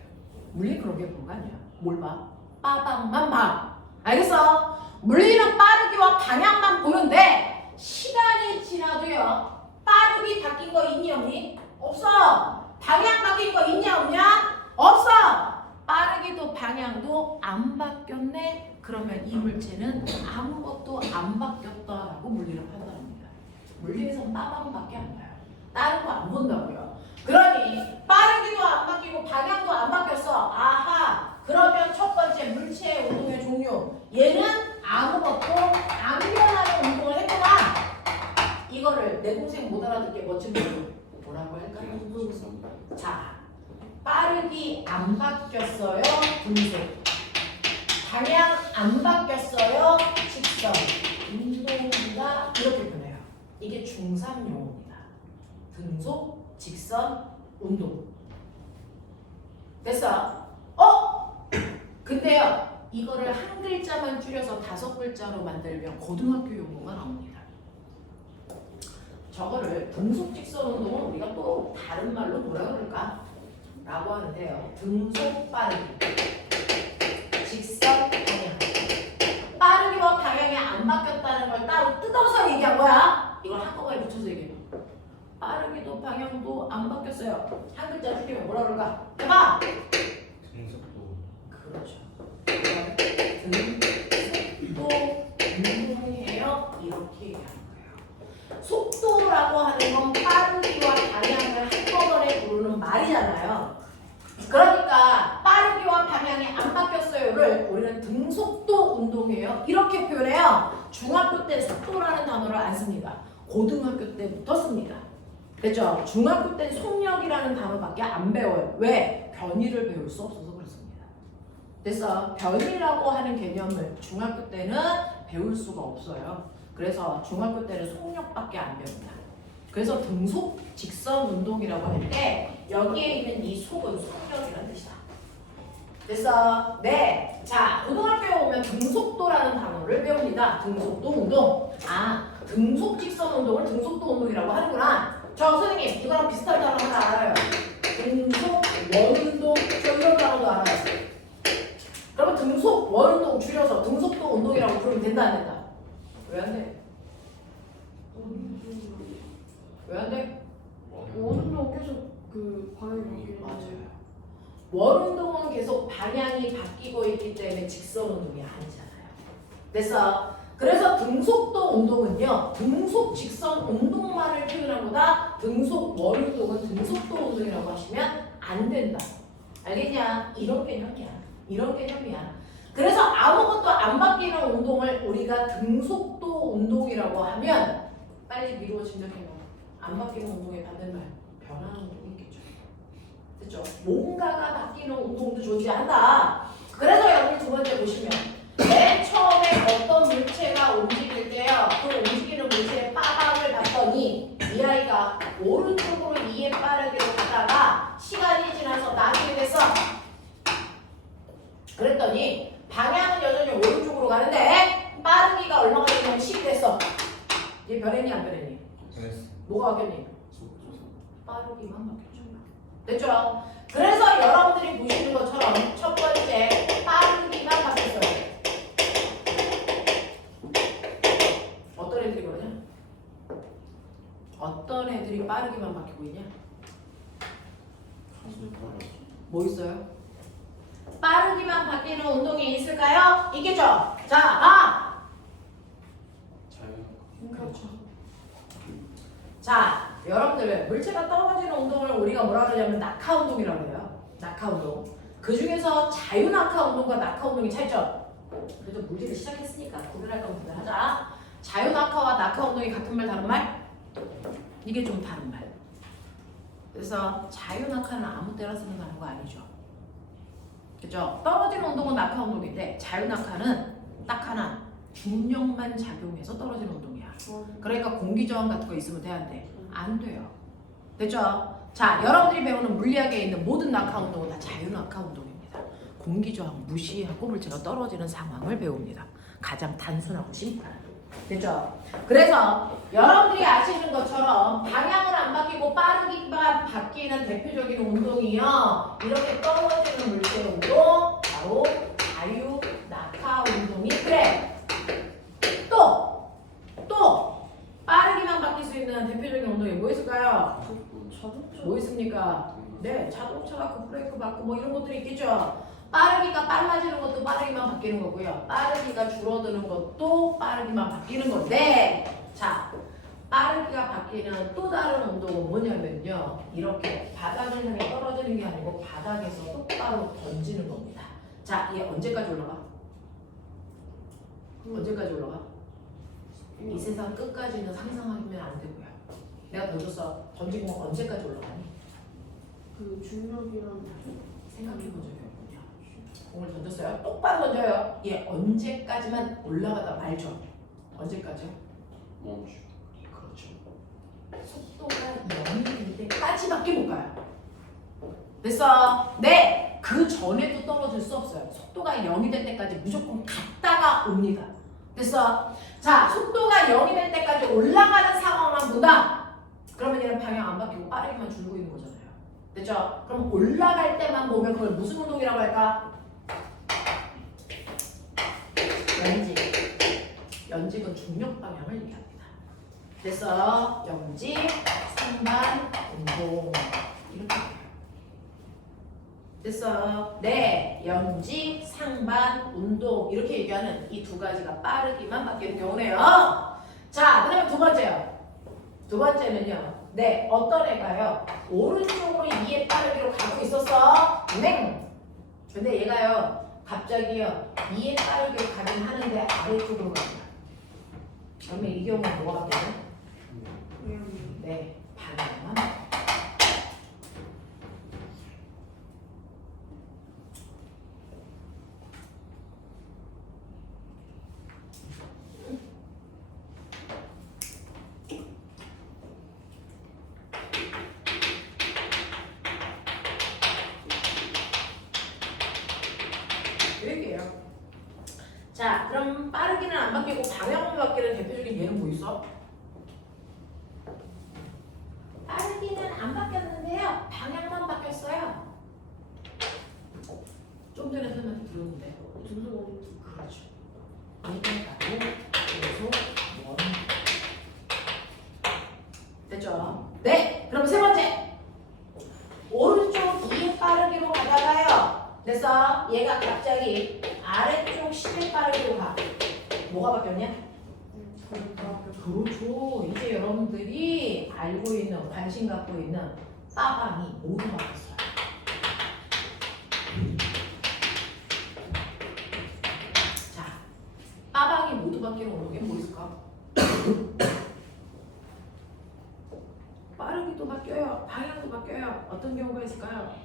물리 그런 게 뭐가 아니야. 뭘 봐? 빠방만 봐. 알겠어? 물리는 빠르기와 방향만 보는데 시간이 지나도요. 빠르기 바뀐 거 있니 없니? 없어. 방향 바뀐 거 있냐 없냐? 없어. 빠르기도 방향도 안 바뀌었네. 그러면 이 물체는 아무것도 안 바뀌었다라고 물리를 판단합니다. 물리에서 빠방밖에 안 봐요. 다른 거 안 본다고요. 그러니 빠르기도 안 바뀌고 방향도 안 바뀌었어. 아하. 그러면 첫 번째 물체의 운동의 종류. 얘는 아무것도 안 변하는 운동을 했구나. 이거를 내 동생 못 알아듣게 멋진 걸로 뭐라고 할까요? 자, 빠르기 안 바뀌었어요. 분속. 방향 안 바뀌었어요. 직선. 운동이다. 이렇게 표현해요. 이게 중3 용어입니다. 등속, 직선, 운동. 됐어? 근데요. 이거를 한 글자만 줄여서 5글자로 만들면 고등학교 용어가 나옵니다. 저거를 등속, 직선, 운동은 우리가 또 다른 말로 뭐라 그럴까? 라고 하는데요. 등속, 빠르기. 직선, 방향. 빠르기와 방향이 안 바뀌었다는 걸 따로 뜯어서 얘기한 거야. 이걸 한꺼번에 붙여서 얘기해. 빠르기도 방향도 안 바뀌었어요. 한 글자 줄이면 뭐라 그럴까? 해봐! 등속도. 그렇죠. 등속도 운동해요. 이렇게 얘기하는 거예요. 속도라고 하는 건 빠르기와 방향을 한꺼번에 부르는 말이잖아요. 그러니까 빠르기와 방향이 안 바뀌었어요를 우리는 등속도 운동해요. 이렇게 표현해요. 중학교 때 속도라는 단어를 안 씁니다. 고등학교 때부터 씁니다. 됐죠? 중학교 때 속력이라는 단어밖에 안 배워요. 왜? 변이를 배울 수 없어서 그렇습니다. 그래서 변이라고 하는 개념을 중학교 때는 배울 수가 없어요. 그래서 중학교 때는 속력밖에 안 배웁니다. 그래서 등속, 직선 운동이라고 할 때 여기에 있는 이 속은 속력이라는 뜻이다. 됐어? 네. 자, 고등학교에 오면 등속도라는 단어를 배웁니다. 등속도 운동. 아, 등속 직선 운동을 등속도 운동이라고 하는구나. 저 선생님, 이거랑 비슷한 단어 하나 알아요. 등속 원운동. 저 이런 단어도 알아요. 그러면 등속 원운동 줄여서 등속도 운동이라고 부르면 된다 안 된다? 왜 안 돼? 왜 안 돼? 원운동 계속 그 방향이 바뀌는 맞아요. 원운동은 계속 방향이 바뀌고 있기 때문에 직선 운동이 아니잖아요. 그래서 등속도 운동은요. 등속 직선 운동만을 표현한 거다. 등속 원운동은 등속도 운동이라고 하시면 안 된다. 알겠냐? 이런 개념이야. 이런 개념이야. 그래서 아무것도 안 바뀌는 운동을 우리가 등속도 운동이라고 하면 빨리 미루어 진정해봐. 안 바뀌는 운동에 받는 말 변하는 운동이 있겠죠. 됐죠? 뭔가가 바뀌는 운동도 존재한다. 그래서 여기 두 번째 보시면 그랬더니 방향은 여전히 오른쪽으로 가는데 빠르기가 얼마가 되면 10 됐어. 얘 변했니 안 변했니? 그랬어. 뭐가 바뀌었니? 속도. 빠르기만 바뀌었죠. 됐죠? 그래서 여러분들이 보시는 것처럼 첫 번째 빠르기만 바뀌었어요. 어떤 애들이 그러냐? 어떤 애들이 빠르기만 바뀌고 있냐? 뭐 있어요? 빠르기만 바뀌는 운동이 있을까요? 있겠죠? 자, 봐! 자유. 그렇죠. 자, 여러분들 물체가 떨어지는 운동을 우리가 뭐라 그러냐면 낙하 운동이라고 해요. 낙하 운동. 그 중에서 자유 낙하 운동과 낙하 운동이 차이죠. 그래도 물리를 시작했으니까 구별할 건 구별하자. 자유 낙하와 낙하 운동이 같은 말 다른 말? 이게 좀 다른 말. 그래서 자유 낙하는 아무 때나 쓰는 단어가 아니죠. 그죠? 떨어지는 운동은 낙하 운동인데 자유 낙하는 딱 하나 중력만 작용해서 떨어지는 운동이야. 그러니까 공기 저항 같은 거 있으면 돼 안 돼? 안 돼요. 됐죠? 자, 여러분들이 배우는 물리학에 있는 모든 낙하 운동은 다 자유 낙하 운동입니다. 공기 저항 무시하고 물체가 떨어지는 상황을 배웁니다. 가장 단순하고 심플한. 됐죠? 그래서 여러분들이 아시는 것처럼 방향을 안 바뀌고 빠르기만 바뀌는 대표적인 운동이요. 이렇게 떨어지는 물체 운동, 바로 자유 낙하 운동이 그래. 또 빠르기만 바뀔 수 있는 대표적인 운동이 뭐 있을까요? 뭐 있습니까? 네, 자동차가 급브레이크 받고 뭐 이런 것들이 있겠죠. 빠르기가 빨라지는 것도 빠르기만 바뀌는 거고요. 빠르기가 줄어드는 것도 빠르기만 바뀌는 건데, 자, 빠르기가 바뀌는 또 다른 운동은 뭐냐면요. 이렇게 바닥을 향해 떨어지는 게 아니고 바닥에서 똑바로 던지는 겁니다. 자, 얘 언제까지 올라가? 언제까지 올라가? 이 세상 끝까지는 상상하면 안 되고요. 내가 던졌어. 던진 건 언제까지 올라가니? 그 중력이랑 생각해본 적이 없군요. 공을 던졌어요. 똑바로 던져요. 얘 언제까지만 올라가다 말죠. 언제까지요? 멈추. 그렇죠. 속도가 0이 될 때까지밖에 못 가요. 됐어? 네. 그 전에도 떨어질 수 없어요. 속도가 0이 될 때까지 무조건 갔다가 옵니다. 됐어? 자, 속도가 0이 될 때까지 올라가는 상황만 본다. 그러면 얘는 방향 안 바뀌고 빠르게만 줄고 있는 거잖아요. 됐죠? 그럼 올라갈 때만 보면 그걸 무슨 운동이라고 할까? 연직. 연직은 중력 방향을 얘기합니다. 됐어? 연직, 상반, 운동. 이렇게 해요. 됐어? 네, 연직, 상반, 운동 이렇게 얘기하는 이 두 가지가 빠르기만 바뀌는 경우네요. 자, 그다음에 두 번째요. 두 번째는요. 네, 어떤 애가요? 오른쪽으로 2의 빠르기로 가고 있었어. 맹. 근데 얘가요. 갑자기요. 2의 빠르기로 가긴 하는데 아래쪽으로 갑니다. 그러면 이 경우는 뭐가 바뀌나요? 네, 방향만 바뀌어요. 얘기예요. 자, 그럼 빠르기는 안 바뀌고 방향만 바뀌는 대표적인 예는 뭐 있어? 빠르기는 안 바뀌었는데요. 방향만 바뀌었어요. 좀 전에 선생님한테 들었는데. 그렇죠. 이게 바로 계속 원. 됐죠? 네. 그럼 세 번째. 오른쪽 2의 빠르기로 가다가요. 됐어? 얘가 갑자기 아래쪽 10의 빠르기로 가. 뭐가 바뀌었냐? 그렇죠. 이제 여러분들이 알고 있는, 관심 갖고 있는 빠방이 모두 바뀌었어요. 자, 빠방이 모두 바뀌는 운동이 뭐 있을까? 빠르기도 바뀌어요. 방향도 바뀌어요. 어떤 경우가 있을까요?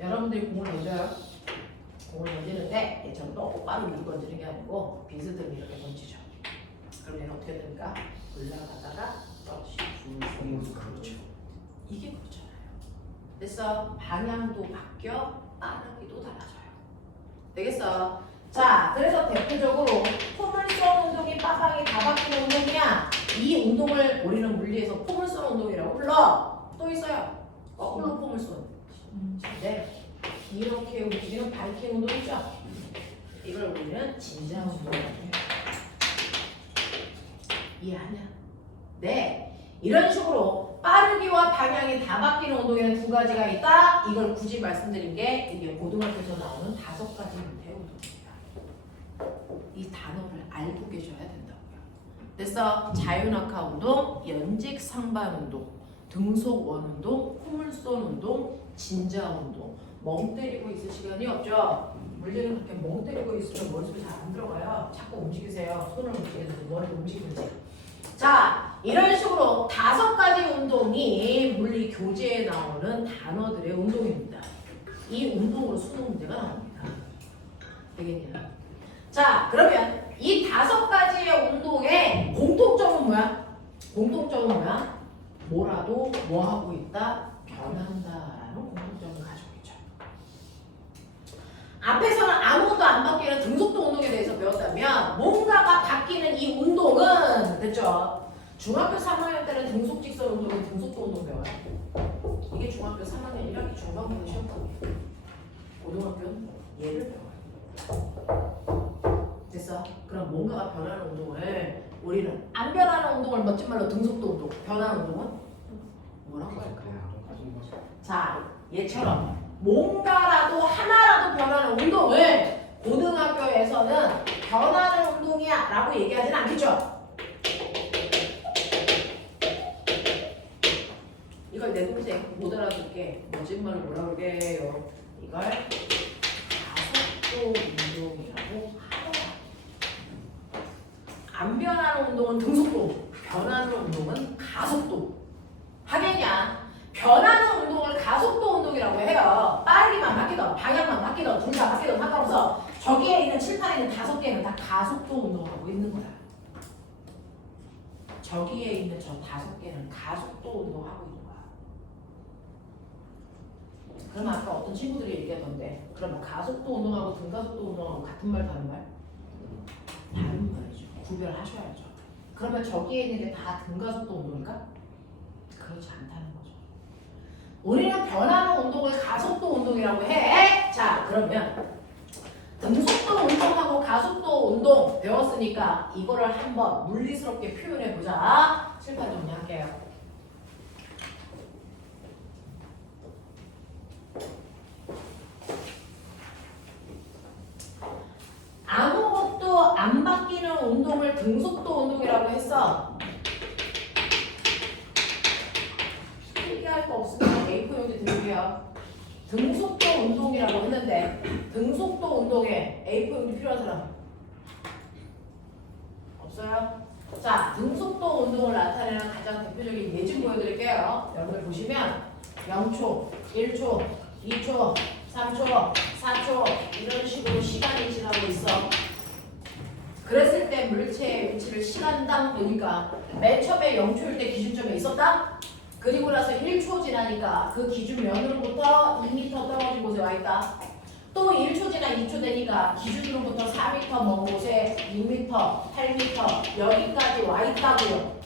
여러분들이 공을 던져요. 공을 던지는데 얘처럼 똑바로 밀고 던지는 게 아니고 비스듬히 이렇게 던지죠. 그럼 얘는 어떻게 됩니까? 올라가다가 떨어지죠. 그렇죠. 이게 그렇잖아요. 그래서 방향도 바뀌어 빠르기도 달라져요. 되겠어? 자, 그래서 대표적으로 폼을 쏘는 운동이 빡빡이 다 바뀌는 운동이냐? 이 운동을 우리는 물리에서 폼을 쏘는 운동이라고 불러. 또 있어요. 거꾸로 폼을 쏘는. 네. 이렇게 움직이는 바이킹 운동이죠. 이걸 우리는 진장 운동이라고 해요. 이해하냐? 네. 이런 식으로 빠르기와 방향이 다 바뀌는 운동에는 두 가지가 있다. 이걸 굳이 말씀드린 게 이게 고등학교에서 나오는 5가지 문제 운동입니다. 이 단어를 알고 계셔야 된다고요. 그래서 자유낙하 운동, 연직 상반 운동, 등속 원 운동, 폼을쏜 운동, 진자 운동. 멍 때리고 있을 시간이 없죠. 물리는 그렇게 멍 때리고 있으면 머릿속에 잘 안 들어가요. 자꾸 움직이세요. 손을 움직이든지 머리를 움직이든지. 자, 이런 식으로 5가지 운동이 물리 교재에 나오는 단어들의 운동입니다. 이 운동으로 수능 문제가 나옵니다. 되겠냐? 자, 그러면 이 5가지의 운동의 공통점은 뭐야? 공통점은 뭐야? 뭐라도 뭐 하고 있다? 변한다라는 공통점을 가지고 있죠. 앞에서는 아무것도 안 바뀌는 등속도 운동에 대해서 배웠다면 뭔가가 바뀌는 이 운동은 됐죠? 중학교 3학년 때는 등속 직선 운동은 등속도 운동 배워요. 이게 중학교 3학년이랑 중반부에 시험범위예요. 고등학교는 얘를 배워요. 됐어? 그럼 뭔가가 변하는 운동을 우리는 안 변하는 운동을 멋진 말로 등속도 운동, 변하는 운동은 뭐라고 할까요? 자, 얘처럼 뭔가라도 하나라도 변하는 운동을 고등학교에서는 변하는 운동이야 라고 얘기하진 않겠죠? 이걸 내 동생 못 알아듣게 멋진 말로 뭐라고 그래요? 이걸 가속도 운동이라고 하더라. 안 변하는 운동은 등속도, 변하는 운동은 가속도. 하겠냐? 변하는 운동을 가속도 운동이라고 해요. 빠르기만 바뀌던, 방향만 바뀌던, 둘 다 바뀌던 상관없어. 저기에 있는 칠판에 있는 5개는 다 가속도 운동을 하고 있는 거야. 저기에 있는 저 5개는 가속도 운동하고 있는 거야. 그럼 아까 어떤 친구들이 얘기하던데, 그럼 뭐 가속도 운동하고 등가속도 운동하고 같은 말 다른 말? 다른 말이죠. 구별하셔야죠. 그러면 저기에 있는 게 다 등가속도 운동일까? 그렇지 않다는 거죠. 우리는 변하는 운동을 가속도 운동이라고 해. 자, 그러면 등속도 운동하고 가속도 운동 배웠으니까 이거를 한번 물리스럽게 표현해 보자. 칠판 정리할게요. 아무것도 안 바뀌는 운동을 등속도 운동이라고 했어. 필기할 거 없으면 A4 용지 드릴게요. 등속도 운동이라고 했는데 등속도 운동에 A4 용지 필요한 사람 없어요? 자, 등속도 운동을 나타내는 가장 대표적인 예증 보여드릴게요. 여러분들 보시면 0초, 1초, 2초, 3초, 4초 이런 식으로 시간이 지나고 있어. 그랬을 때 물체의 위치를 시간당 보니까 맨 처음에 0초일 때 기준점에 있었다? 그리고 나서 1초 지나니까 그 기준면으로부터 2m 떨어진 곳에 와 있다. 또 1초 지나 2초 되니까 기준으로부터 4m 먼 곳에 6m, 8m 여기까지 와 있다고요.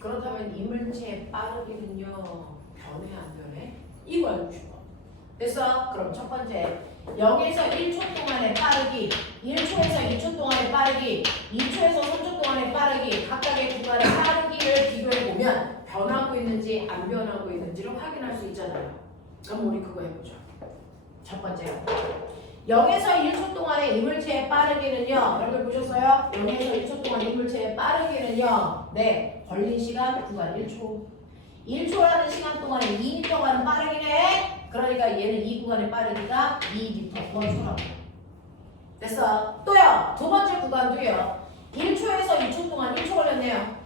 그렇다면 이 물체의 빠르기는요, 변해 안 변해? 이거 알고 싶어. 됐어? 그럼 첫 번째 0에서 1초 동안의 빠르기, 1초에서 2초 동안의 빠르기, 2초에서 3초 동안의 빠르기, 각각의 구간의 빠르기를 비교해보면 변하고 있는지 안 변하고 있는지를 확인할 수 있잖아요. 그럼 우리 그거 해보죠. 첫 번째 0에서 1초 동안의 이물체의 빠르기는요, 여러분 보셨어요? 0에서 1초 동안 이물체의 빠르기는요, 네, 걸린 시간 구간 1초. 1초라는 시간 동안에 2m 가는 빠르기네. 그러니까 얘는 이 구간의 빠르기가 2m/초라고. 됐어? 또요. 두 번째 구간도요. 1초에서 2초 동안 1초 걸렸네요.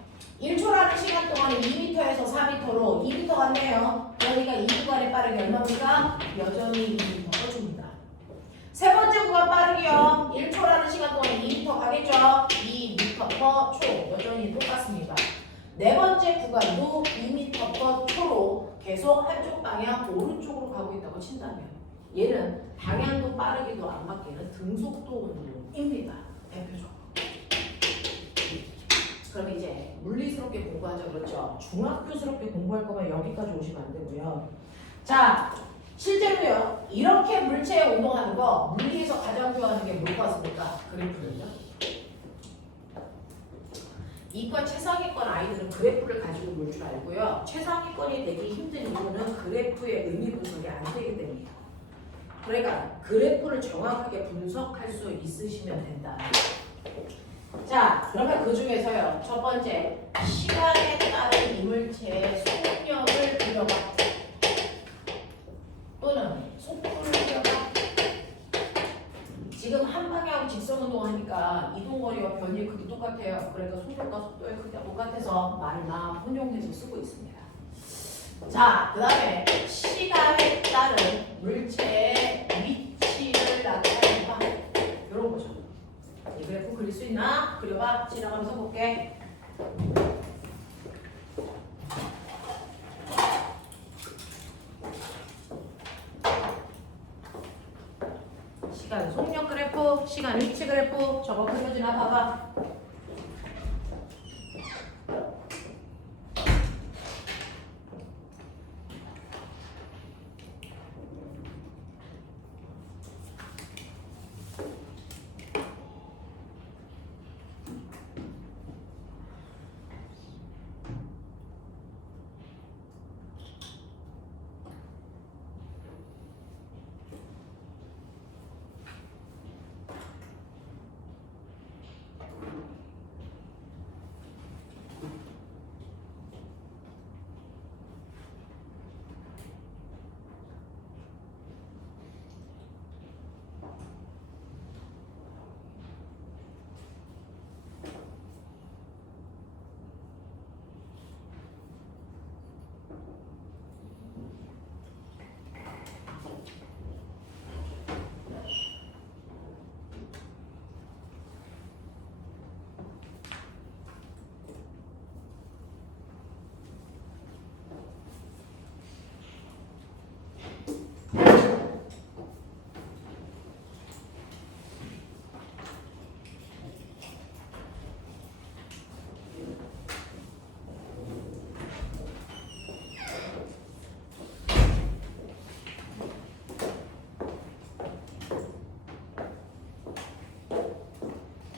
1초라는 시간 동안에 2m에서 4m로 2m 갔네요. 그러니까 이 구간의 빠르기 얼마입니까? 여전히 2m/초입니다. 세 번째 구간 빠르기요. 1초라는 시간 동안에 2m 가겠죠? 2m/초. 여전히 똑같습니다. 네 번째 구간도 2m/초로 계속 한쪽 방향 오른쪽으로 가고 있다고 친다면 얘는 방향도 빠르기도 안 맞기는 등속도 운동입니다. 대표적으로. 그럼 이제 물리스럽게 공부하자 그렇죠. 중학교스럽게 공부할 거면 여기까지 오시면 안 되고요. 자, 실제로요. 이렇게 물체 운동하는 거 물리에서 가장 좋아하는 게 뭘 같습니까? 그래프를요. 이과 최상위권 아이들은 그래프를 가지고 놀 줄 알고요. 최상위권이 되기 힘든 이유는 그래프의 의미 분석이 안 되기 때문이에요. 그러니까 그래프를 정확하게 분석할 수 있으시면 된다. 자, 그러면 그 중에서요. 첫 번째, 시간에 따른 이물체의 속력을 그려봐. 또는 속도를 그려봐. 지금 한 방향 직선 운동하니까 이동거리와 변이의 크기 똑같아요. 그러니까 속력과 속도의 크기가 똑같아서 말이나 혼용해서 쓰고 있습니다. 자, 그 다음에 시간에 따른 물체의 위치를 나타내봐. 이런 거죠. 이 그래프 그릴 수 있나? 그려봐. 지나가면서 볼게. 시간 속력 그래프, 시간 위치 그래프 저거 그려지나 봐봐.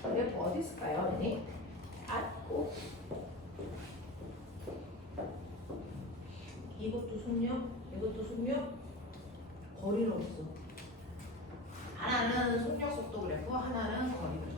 그래프 어디 있을까요, 언니? 고 이것도 속력, 이것도 속력, 거리를 없어. 하나는 속력 속도 그래프, 하나는 거리 그래프.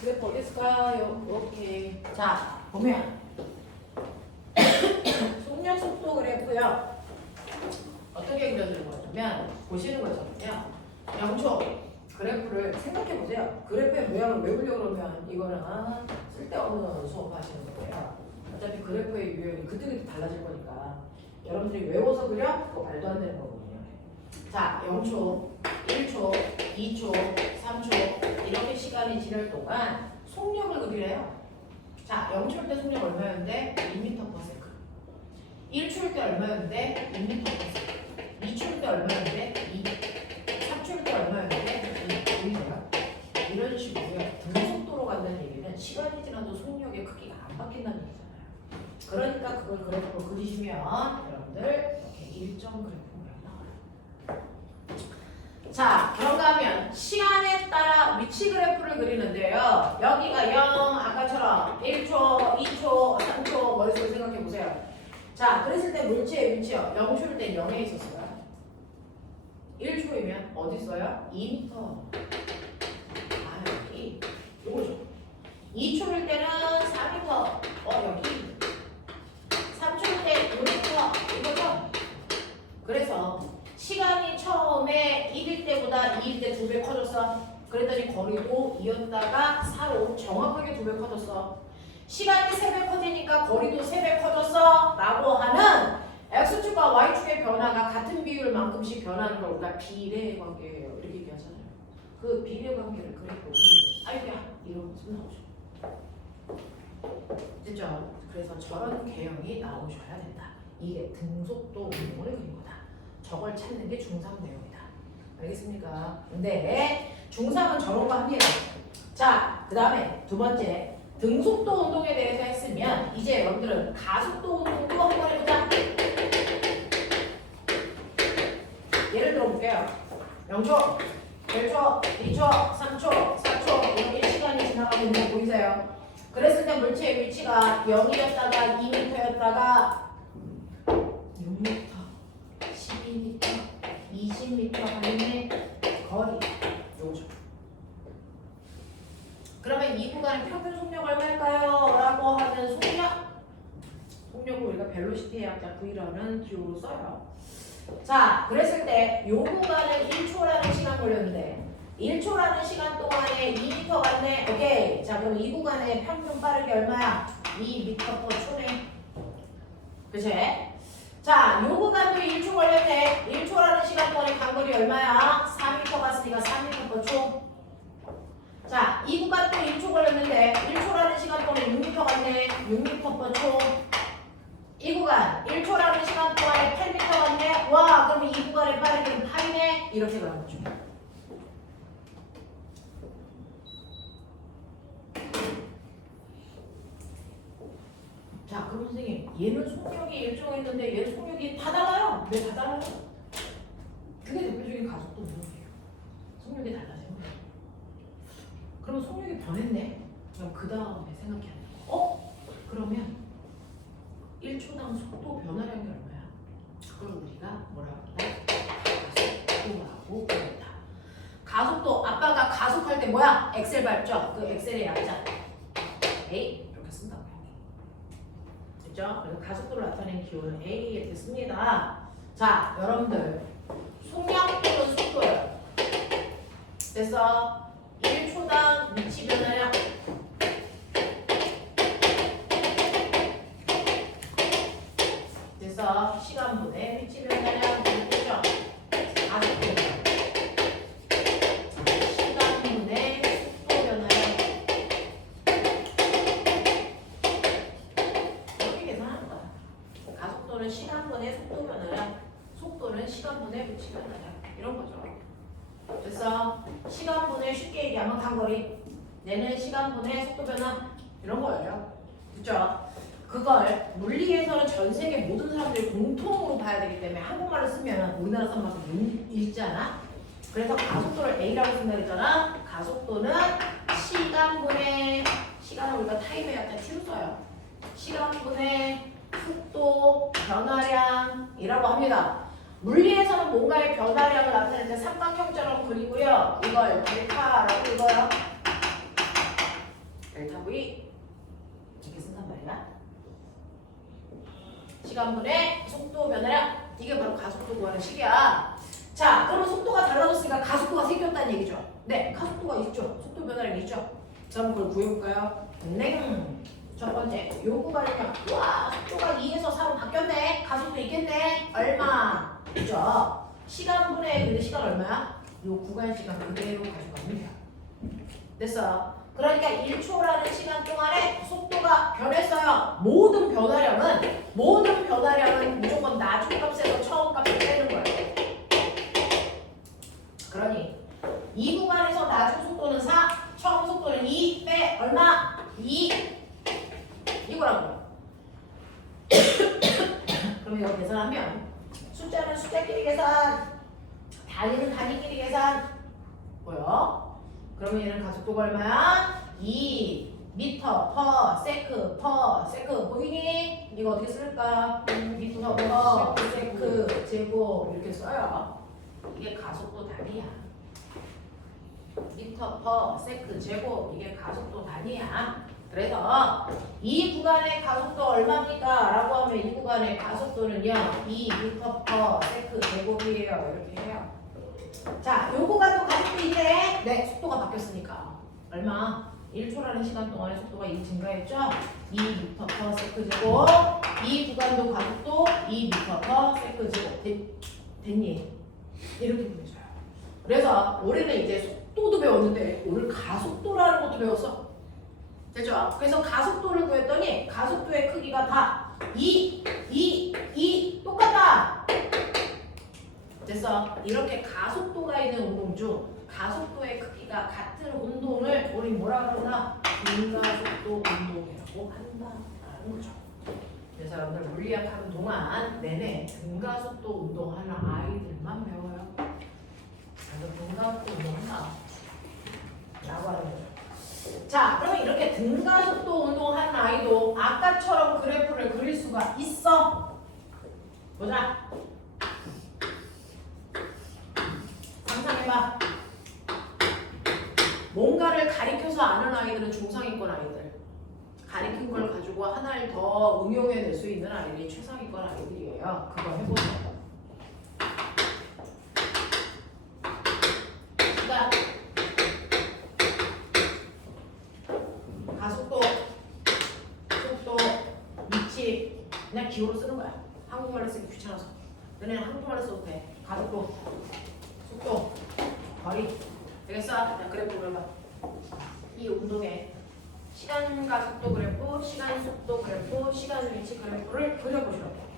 그래프 어디 있을까요? 오케이. 자, 보면 속력 속도 그래프요. 어떻게 그려지는 거냐면 보시는 거잖아요. 0초 그래프를 생각해 보세요. 그래프의 모양을 외우려고 그러면 이거는 쓸데없는 수업 하시는 거예요. 어차피 그래프의 유형이 그때그때 달라질 거니까 여러분들이 외워서 그려? 그거 말도 안 되는 거거든요. 자, 0초, 1초, 2초, 3초 이렇게 시간이 지날 동안 속력을 그리래요. 자, 0초일 때 속력 얼마였는데? 2m/s. 1초일 때 얼마였는데? 2m/s. 2초일 때 얼마였는데? 2. 3초일 때 얼마였는데? 2. 보이세요? 이런 식으로요. 등속도로 간다는 얘기는 시간이 지나도 속력의 크기가 안 바뀐다는 얘기잖아요. 그러니까 그걸 그래프로 그리시면 여러분들 이렇게 일정 그래프가 나와요. 자, 그런가 하면 시간에 따라 위치 그래프를 그리는데요. 여기가 0, 아까처럼 1초, 2초, 3초 머릿속에 생각해 보세요. 자, 그랬을 때 물체의 위치요. 0초일 때 0에 있었어요. 1초이면 어디 있어요? 2m. 여기. 요거죠. 2초일 때는 4m. 여기. 3초일 때 5m. 이거죠. 2보다 2일 때 2배 커졌어. 그랬더니 거리도 2였다가 4로 정확하게 2배 커졌어. 시간이 3배 커지니까 거리도 3배 커졌어 라고 하는 X축과 Y축의 변화가 같은 비율만큼씩 변하는 걸 우리가 비례 관계예요. 이렇게 얘기하잖아요. 그 비례 관계를 그래도 아이고야 이런 모습 나오죠. 됐죠? 그래서 저런 개형이 나오셔야 된다. 이게 등속도 운동을 그린 거다. 저걸 찾는 게 중3 내용이다. 알겠습니까? 근데 중3은 저런 거 합니다. 자, 그 다음에 두 번째 등속도 운동에 대해서 했으면 이제 여러분들은 가속도 운동도 한번 해보자. 예를 들어 볼게요. 0초, 1초, 2초, 3초, 4초 이렇게 시간이 지나가고 있는 거 보이세요? 그랬을 때 물체의 위치가 0이었다가 2m였다가 6m, 12m, 20m 간의 거리 요거죠. 그러면 이 구간의 평균 속력 얼마일까요? 라고 하면 속력을 우리가 벨로시티의 약자 V라는 기호로 써요. 자, 그랬을 때 이 구간은 1초라는 시간 걸렸는데 1초라는 시간 동안에 2m 갔네. 오케이. 자, 그럼 이 구간의 평균 빠르기 얼마야? 2m/초네. 그치? 자, 요 구간도 1초 걸렸네. 1초라는 시간 동안에 간 거리 얼마야? 4m 갔으니까 4m/초. 자, 이 구간도 1초 걸렸는데 1초라는 시간 동안에 6m 갔네. 6m/초. 이 구간 1초라는 시간 동안에 8m 갔네. 와, 그럼 이 구간의 빠르기는 8이네. 이렇게 가는 거죠. 자, 그럼 선생님, 얘는 속력이 일정했는데 얘는 속력이 다 달라요. 왜 다 달라요? 그게 대표적인 가속도 운동이에요. 속력이 달라지는 거예요. 그럼 속력이 변했네. 그럼 그 다음에 생각해야 돼요. 그러면 1초당 속도 변화량이 얼마야? 그걸 우리가 뭐라고 한다? 가속도라고 부른다. 가속도, 아빠가 가속할 때 뭐야? 엑셀 밟죠? 그 엑셀의 약자 A 이렇게 쓴다고요. 됐죠? 그래서 가속도를 나타내는 기호는 A 이렇게 씁니다. 자, 여러분들 속력 또는 속도요. 그래서 1초당 위치 변화량 그래서 시간분의 위치 변화량 되죠? 가속도 시간분의 속도 변화량 이렇게 계산하는 거야. 가속도는 시간분의 속도 변화량, 속도는 시간분의 위치 변화량 이런 거죠. 그래서 시간분의 쉽게 얘기하면 간거리, 얘는 시간분의 속도 변화 이런 거예요. 그렇죠? 그걸 물리에서는 전 세계 모든 사람들이 공통으로 봐야 되기 때문에 한국말로 쓰면 우리나라 사람만큼 못 읽잖아. 그래서 가속도를 A라고 쓴다 그랬잖아. 가속도는 시간분의, 시간을 우리가 타임의 약자 T로 써요. 시간분의 속도 변화량이라고 합니다. 물리에서는 뭔가의 변화량을 나타낼 때 삼각형처럼 그리고요. 이걸 델타라고 읽어요. 델타 V 이렇게 쓴단 말이야. 시간분의 속도 변화량, 이게 바로 가속도 구하는 식이야. 자, 그러면 속도가 달라졌으니까 가속도가 생겼다는 얘기죠. 네, 가속도가 있죠. 속도 변화량이 있죠. 자, 그럼 그걸 구해볼까요? 네. 첫 번째, 요 구간은요. 와, 속도가 2에서 4로 바뀌었네. 가속도 있겠네. 얼마? 그죠? 시간분의, 근데 시간 얼마야? 요 구간 시간 그대로 가져가면 돼요. 됐어. 그러니까 1초라는 시간 동안에 속도가 변했어요. 모든 변화량은 무조건 나중 값에서 처음 값을 빼는 거예요. 그러니 이 구간에서 나중 속도는 4, 처음 속도는 2, 빼 얼마? 2 이거라고. 그럼 이거 계산하면 숫자는 숫자끼리 계산, 단위는 단위끼리 계산 뭐요? 그러면 얘는 가속도가 얼마야? 2 미터 퍼 세크 보이니? 이거 어떻게 쓸까? 미터 퍼 세크 제곱 이렇게 써요. 이게 가속도 단위야. 미터 퍼 세크 제곱 이게 가속도 단위야. 그래서 이 구간의 가속도 얼마입니까? 라고 하면 이 구간의 가속도는요 2 미터 퍼 세크 제곱이에요. 이렇게 해요. 자, 요거가 또 가족도 있네. 네, 속도가 바뀌었으니까. 얼마? 1초라는 시간 동안에 속도가 2 증가했죠? 2m/s제곱. 이 구간도 가속도 2m/s제곱. 됐니? 이렇게 보여줘요. 그래서 우리는 이제 속도도 배웠는데 오늘 가속도라는 것도 배웠어. 됐죠? 그래서 가속도를 구했더니 가속도의 크기가 다 2 똑같다. 됐어. 이렇게 가속도가 있는 운동 중 가속도의 크기가 같은 운동을 우리 뭐라 그러나 등가속도 운동이라고 한다라는 거죠. 그래서 여러분들 물리학 하는 동안 내내 등가속도 운동하는 아이들만 배워요. 그래서 등가속도 운동한다 라고 하는 거죠. 자, 그러면 이렇게 등가속도 운동하는 아이도 아까처럼 그래프를 그릴 수가 있어. 보자. 상상해봐. 뭔가를 가리켜서 아는 아이들은 중상위권 아이들. 가리킨 걸 가지고 하나를 더 응용해낼 수 있는 아이들이 최상위권 아이들이에요. 그거 해보세요. 그러니까 가속도, 속도, 위치 그냥 기호로 쓰는 거야. 한국말로 쓰기 귀찮아서. 너네는 한국말로 써도 돼. 가속도, 속도, 거리. 되겠어? 자, 그래프 그려봐. 이 운동에 시간 가속도 그래프, 시간 속도 그래프, 시간 위치 그래프를 그려보시라고.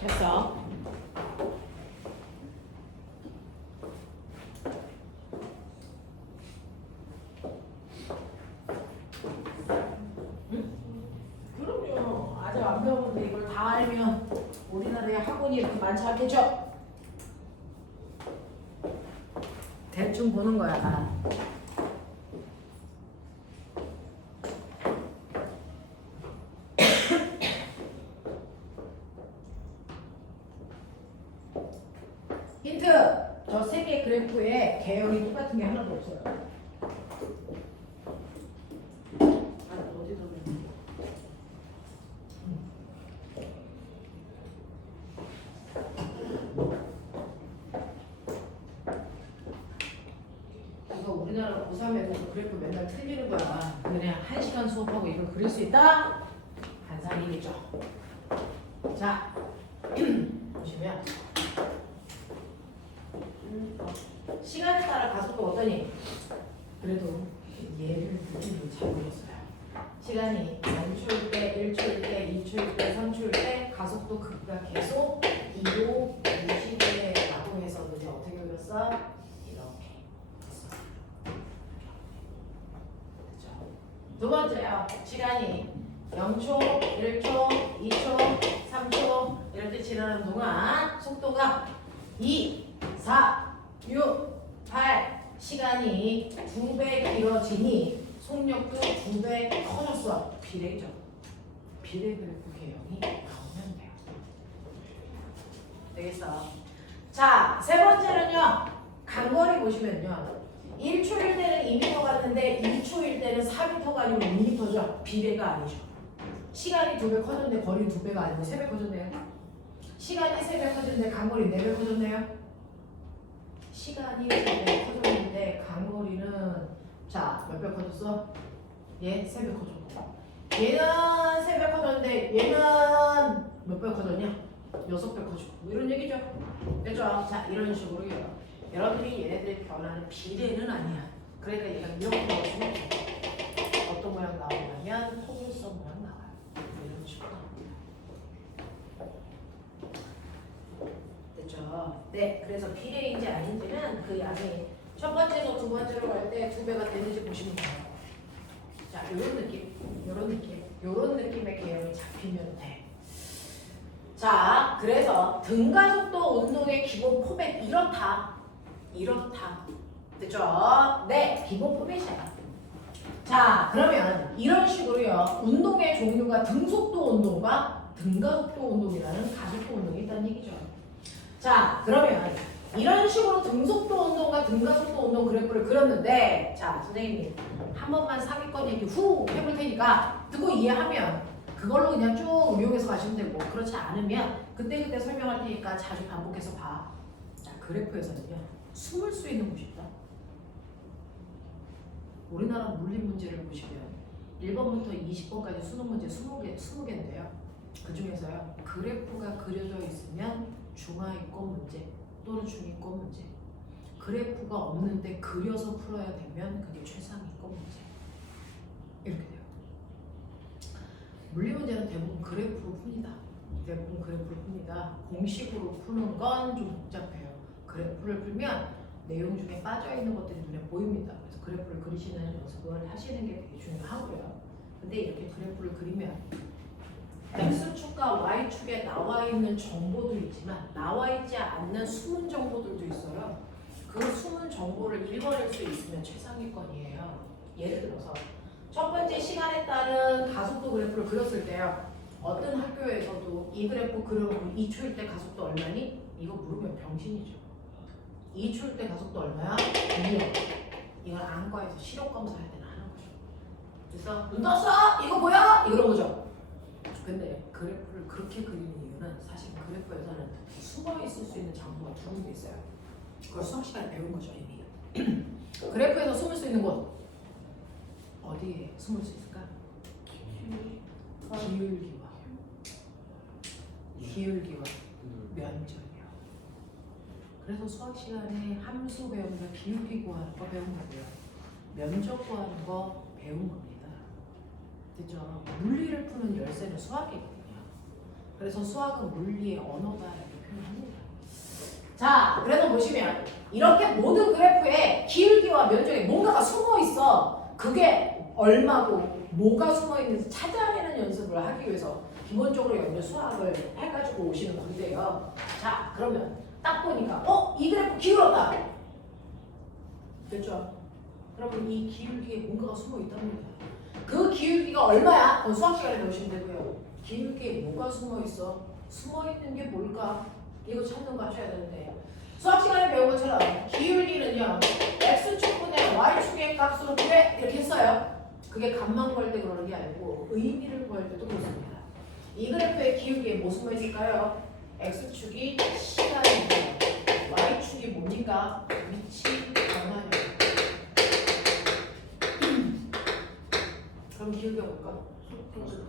됐어. 응? 그럼요. 아직 안 배웠는데 이걸 다 알면 우리나라에 학원이 이렇게 많지 않겠죠? 대충 보는 거야. 힌트! 저 세 개 그래프에 계열이 똑같은 게 하나도 없어요. 어디 뒀냐? 고3애도 그래프 맨날 틀리는 거야. 그냥 1시간 수업하고 이걸 그릴 수 있다? 한산이겠죠. 자, 보시면 시간에 따라 가속도 어떠니? 그래도 얘를 느낌을 잘 보셨어요. 시간이 0초일 때, 1초일 때, 2초일 때, 3초일 때 가속도 극과 계속 2로 무시대 가동해서 이제 어떻게 그렸어? 이렇게 했어. 그렇죠? 두 번째요. 시간이 0초, 1초, 2초, 3초 이럴 때 지나는 동안 속도가 2, 4, 6, 8 시간이 2배 길어지니 속력도 2배 커졌어. 비례죠. 비례 그래프 개형이 나오면 돼요. 되겠어. 자, 세 번째는요. 간거리 보시면요. 1초일 때는 2m 갔는데 2초일 때는 4m가 아니고 2m죠. 비례가 아니죠. 시간이 2배 커졌는데 거리는 2배가 아니고 3배 커졌네요. 시간이 3배 커졌는데 간거리 4배 커졌네요. 시간이 3배 커졌는데 간거리는 자, 몇 배 커졌어? 얘 3배 커졌고 얘는 3배 커졌는데 얘는 몇 배 커졌냐? 6배 커졌고 뭐 이런 얘기죠. 됐죠? 자, 이런 식으로요. 여러분이 얘네들이 변하는 비례는 아니야. 그러니까 얘가 이렇게 나오시면 어떤 모양 나오냐면 통일성 모양 나와요. 이런 식으로 나옵니다. 됐죠? 네, 그래서 비례인지 아닌지는 그 양이 첫 번째에서 두 번째로 갈 때 2배가 되는지 보시면 돼요. 자, 요런 느낌, 요런 느낌의 개념이 잡히면 돼. 자, 그래서 등가속도 운동의 기본 포맷 이렇다. 됐죠? 네, 기본 포맷이야. 자, 그러면 이런 식으로요. 운동의 종류가 등속도 운동과 등가속도 운동이라는 가속도 운동이 있다는 얘기죠. 자, 그러면 이런 식으로 등속도 운동과 등가속도 운동 그래프를 그렸는데 자, 선생님이 한 번만 상위권 얘기 후 해볼 테니까 듣고 이해하면 그걸로 그냥 쭉 응용해서 가시면 되고 그렇지 않으면 그때그때 설명할 테니까 자주 반복해서 봐. 자, 그래프에서는요. 숨을 수 있는 곳이 있다. 우리나라 물리 문제를 보시면 1번부터 20번까지 수능 문제 20개인데요. 그 중에서요. 그래프가 그려져 있으면 중하위권 문제 또는 중위권 문제. 그래프가 없는데 그려서 풀어야 되면 그게 최상위권 문제. 이렇게 돼요. 물리 문제는 대부분 그래프로 풉니다. 공식으로 푸는 건 좀 복잡해요. 그래프를 풀면 내용 중에 빠져있는 것들이 눈에 보입니다. 그래서 그래프를 그리시는 연습을 하시는 게 되게 중요하고요. 근데 이렇게 그래프를 그리면 X축과 Y축에 나와 있는 정보도 있지만 나와 있지 않는 숨은 정보들도 있어요. 그 숨은 정보를 읽어낼 수 있으면 최상위권이에요. 예를 들어서 첫 번째 시간에 따른 가속도 그래프를 그렸을 때요. 어떤 학교에서도 이 그래프 그려놓고 2초일 때 가속도 얼마니? 이거 물으면 병신이죠. 2초일 때 가속도 얼마야? 2요. 이걸 안과에서 시력 검사할 때는 하는 거죠. 그래서 눈 떴어? 이거 뭐야? 이런 거죠. 근데 그래프를 그렇게 그리는 이유는 사실 그래프에서는 숨어 있을 수 있는 장소가 두 군데 있어요. 그걸 수학 시간에 배운 거죠 이미. 그래프에서 숨을 수 있는 곳 어디에 숨을 수 있을까? 기울기와 면적이요. 그래서 수학 시간에 함수 배우면 기울기 구하는 거 배운 거고요. 면적 구하는 거 배운 겁니다. 됐죠? 물리를 푸는 열쇠는 수학이거든요. 그래서 수학은 물리의 언어다 이렇게 표현합니다. 자, 그래서 보시면 이렇게 모든 그래프에 기울기와 면적에 뭔가가 숨어 있어. 그게 얼마고 뭐가 숨어 있는지 찾아내는 연습을 하기 위해서 기본적으로 연주 수학을 해가지고 오시는 건데요. 자, 그러면 딱 보니까 이 그래프 기울었다. 됐죠? 여러분 이 기울기에 뭔가가 숨어 있답니다. 그 기울기가 얼마야? 그건 수학 시간에 배우시면 되고요. 기울기에 뭐가 숨어 있어? 숨어 있는 게 뭘까? 이거 찾는 거 하셔야 되는데 수학 시간에 배운 것처럼 기울기는요 x축분의 y축의 값으로 구해 이렇게 했어요. 그게 값만 구할 때 그러는 게 아니고 의미를 구할 때도 그렇습니다. 이 그래프의 기울기에 뭐 숨어 있을까요? x축이 시간이고 y축이 뭡니까? 위치 변화량. 그럼 기울기가 뭘까? 그렇죠.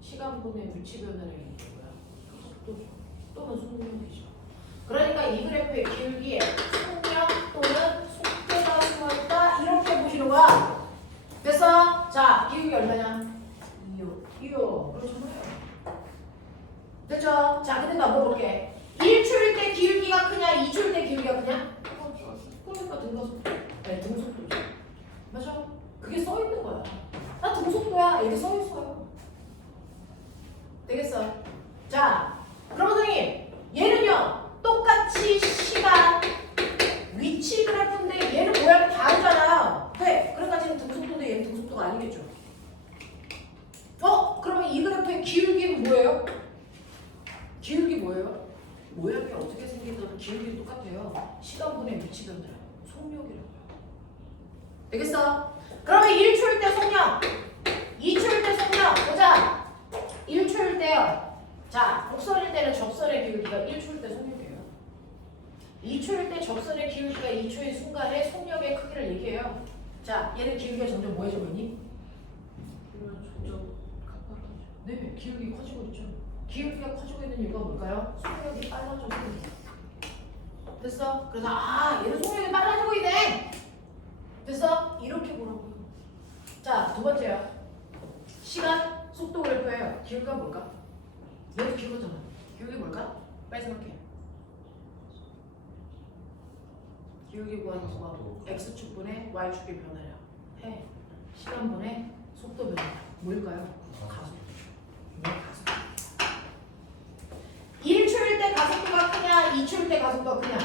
시간분의 위치 변화를 얘기하는 거야. 속도죠. 또는 속력이죠. 그러니까 이 그래프의 기울기에 속력 또는 속도가 숨어있다 이렇게 보시는 거야. 됐어? 자, 기울기 얼마냐? 2요. 그렇잖아요. 됐죠? 자, 근데 나 물어볼게. 1초일 때 기울기가 크냐? 2초일 때 기울기가 크냐? 그러니까 등가속도. 네, 등속도죠. 맞아. 그게 써있는 거야. 나 등속도야. 이렇게 써있어요. 되겠어? 자, 그럼 선생님 얘는요 똑같이 시간 위치 그래프인데 얘는 모양이 다르잖아요. 네, 그러니까 지금 등속도인데 얘는 등속도가 아니겠죠. 그러면 이 그래프의 기울기는 뭐예요? 기울기 뭐예요? 모양이 어떻게 생기든 기울기는 똑같아요. 시간분의 위치 변화요. 속력이라고요. 되겠어? 그러면 1초일 때 속력, 2초일 때 속력 보자. 1초일 때요. 자, 곡선일 때는 접선의 기울기가 1초일 때 속력이에요. 2초일 때 접선의 기울기가 2초의 순간에 속력의 크기를 얘기해요. 자, 얘는 기울기가 점점 뭐해지고 있니? 점점 가파라져. 네, 기울기 커지고 있죠. 기울기가 커지고 있는 이유가 뭘까요? 속력이 빨라져서 됐어? 그래서 얘는 속력이 빨라지고 있네. 됐어? 이렇게 보라고요. 자, 두 번째요. 시간 속도 그래프예요. 기울기가 뭘까? 얘도 기울기잖아. 기울기 뭘까? 빨리 생각해. 기울기 구하는 수가 x축분의 y축의 변화량 해. 시간분의 속도 변화량 뭘까요? 가속도. 왜 가속도? 1초일 때 가속도가 크냐? 2초일 때 가속도가 크냐?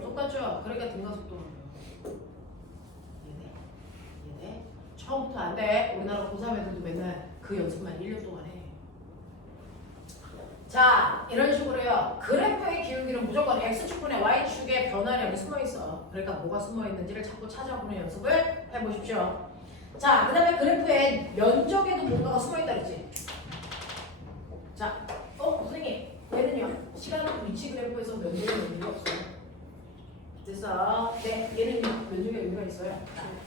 똑같죠? 그러니까 등가속도는 얘네 처음부터 안 돼. 우리나라 고3 애들도 맨날 그 연습만 1년 동안 해. 자, 이런 식으로요. 그래프의 기울기는 무조건 x축분의 y축의 변화량이 숨어있어. 그러니까 뭐가 숨어있는지를 자꾸 찾아보는 연습을 해보십시오. 자, 그 다음에 그래프의 면적에도 뭔가가 숨어있다 그랬지? 자, 선생님 얘는요. 시간 위치 그래프에서 면적의 의미가 없어요. 됐어. 네, 얘는요. 면적의 의미가 있어요.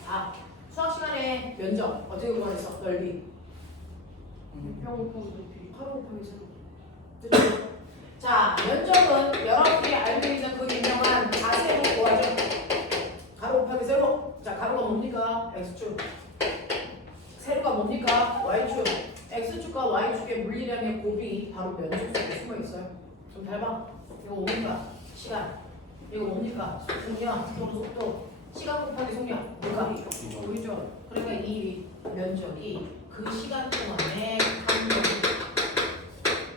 자, 수학 시간에 면적 어떻게 구하겠어? 넓이. 6평 곱하기 높이. 8 곱하기 0. 됐죠? 자, 면적은 여러분들이 알고 있는 그 유명한 가세로 구하죠. 가로 곱하기 세로. 자, 가로가 뭡니까? x축. 세로가 뭡니까? y축. x축과 y축의 물리량의 곱이 바로 면적 속에 숨어 있어요. 좀 닮아. 이거 뭡니까? 시간. 이거 뭡니까? 속력, 속도. 시간 곱하기 속력. 뭐가? 보이죠? 그러니까 이 면적이 그 시간 동안에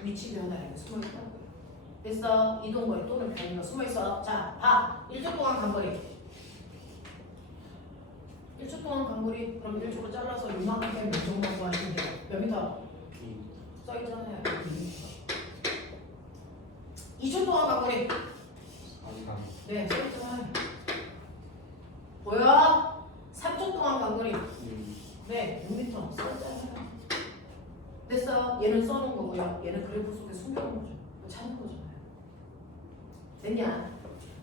위치 변화량이 숨어 있다고요. 됐어? 이동거리 또는 변이가 숨어 있어. 자, 봐. 1초 동안 간 거리. 1초 동안 간 거리. 그럼 1초로 잘라서 요만큼 되면 면적만 구하시면 돼요. 몇 미터? 써 있잖아요. 2초 동안 간 거리. 네, 써 있잖아요. 보여? 3초 동안 간 거리. 네, 6m 써 있잖아요. 됐어? 얘는 써놓은 거고요. 얘는 그래프 속에 숨겨놓은 거죠. 찾는 거잖아요. 됐냐?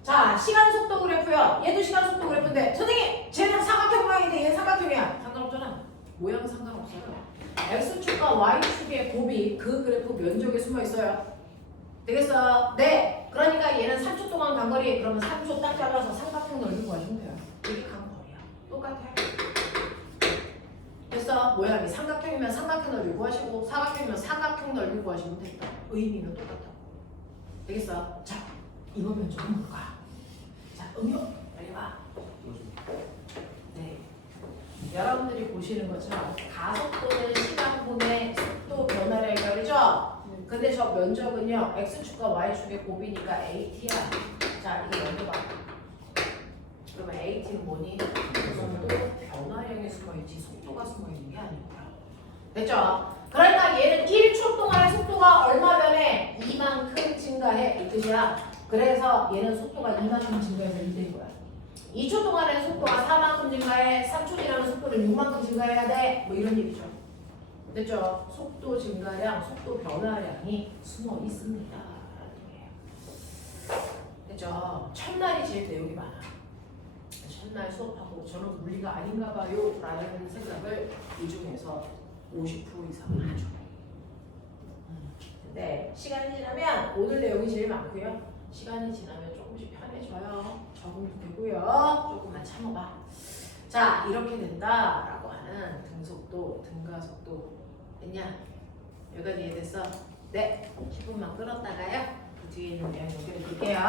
자, 시간 속도 그래프요. 얘도 시간 속도 그래프인데 선생님, 쟤는 삼각형 모양인데 얘는 삼각형이야. 상관없잖아. 모양은 상관없어요. x축과 y축의 곱이 그 그래프 면적에 숨어 있어요. 되겠어? 네. 그러니까 얘는 3초 동안 간 거리. 그러면 3초 딱 잘라서 삼각형 넓이 구하시면 돼요. 이게 간 거리야. 똑같아요. 됐어? 모양이 삼각형이면 삼각형 넓이 구하시고 사각형이면 사각형 넓이 구하시면 된다. 의미는 똑같다. 되겠어? 자, 이거 면적은 뭘까? 자, 응용 빨리 봐. 네. 여러분들이 보시는 것처럼 가속도는 시간분의 속도 변화를 결이죠? 근데 저 면적은요 x축과 y축의 곱이니까 at야. 자, 이거 넘겨봐. 그러면 at는 뭐니? 속도 변화량이 숨어있지 속도가 숨어있는 게 아니고요. 됐죠? 그러니까 얘는 1초 동안의 속도가 얼마 변해? 이만큼 증가해. 이 뜻이야. 그래서 얘는 속도가 이만큼 증가해서 1인 거야. 2초 동안의 속도가 4만큼 증가해. 3초 지나면 속도를 6만큼 증가해야 돼. 뭐 이런 얘기죠. 됐죠? 속도 증가량, 속도 변화량이 숨어 있습니다. 라는 얘기예요. 됐죠? 첫날이 제일 내용이 많아. 첫날 수업하고 저는 물리가 아닌가 봐요 라는 생각을 이 중에서 50% 이상은 하죠. 근데 시간이 지나면 오늘 내용이 제일 많고요. 시간이 지나면 조금씩 편해져요. 적응도 되고요. 조금만 참아봐. 자, 이렇게 된다라고 하는 등속도, 등가속도 됐냐? 여기까지 이해됐어? 네, 10분만 끌었다가요. 그 뒤에 있는 내용 연결해 볼게요.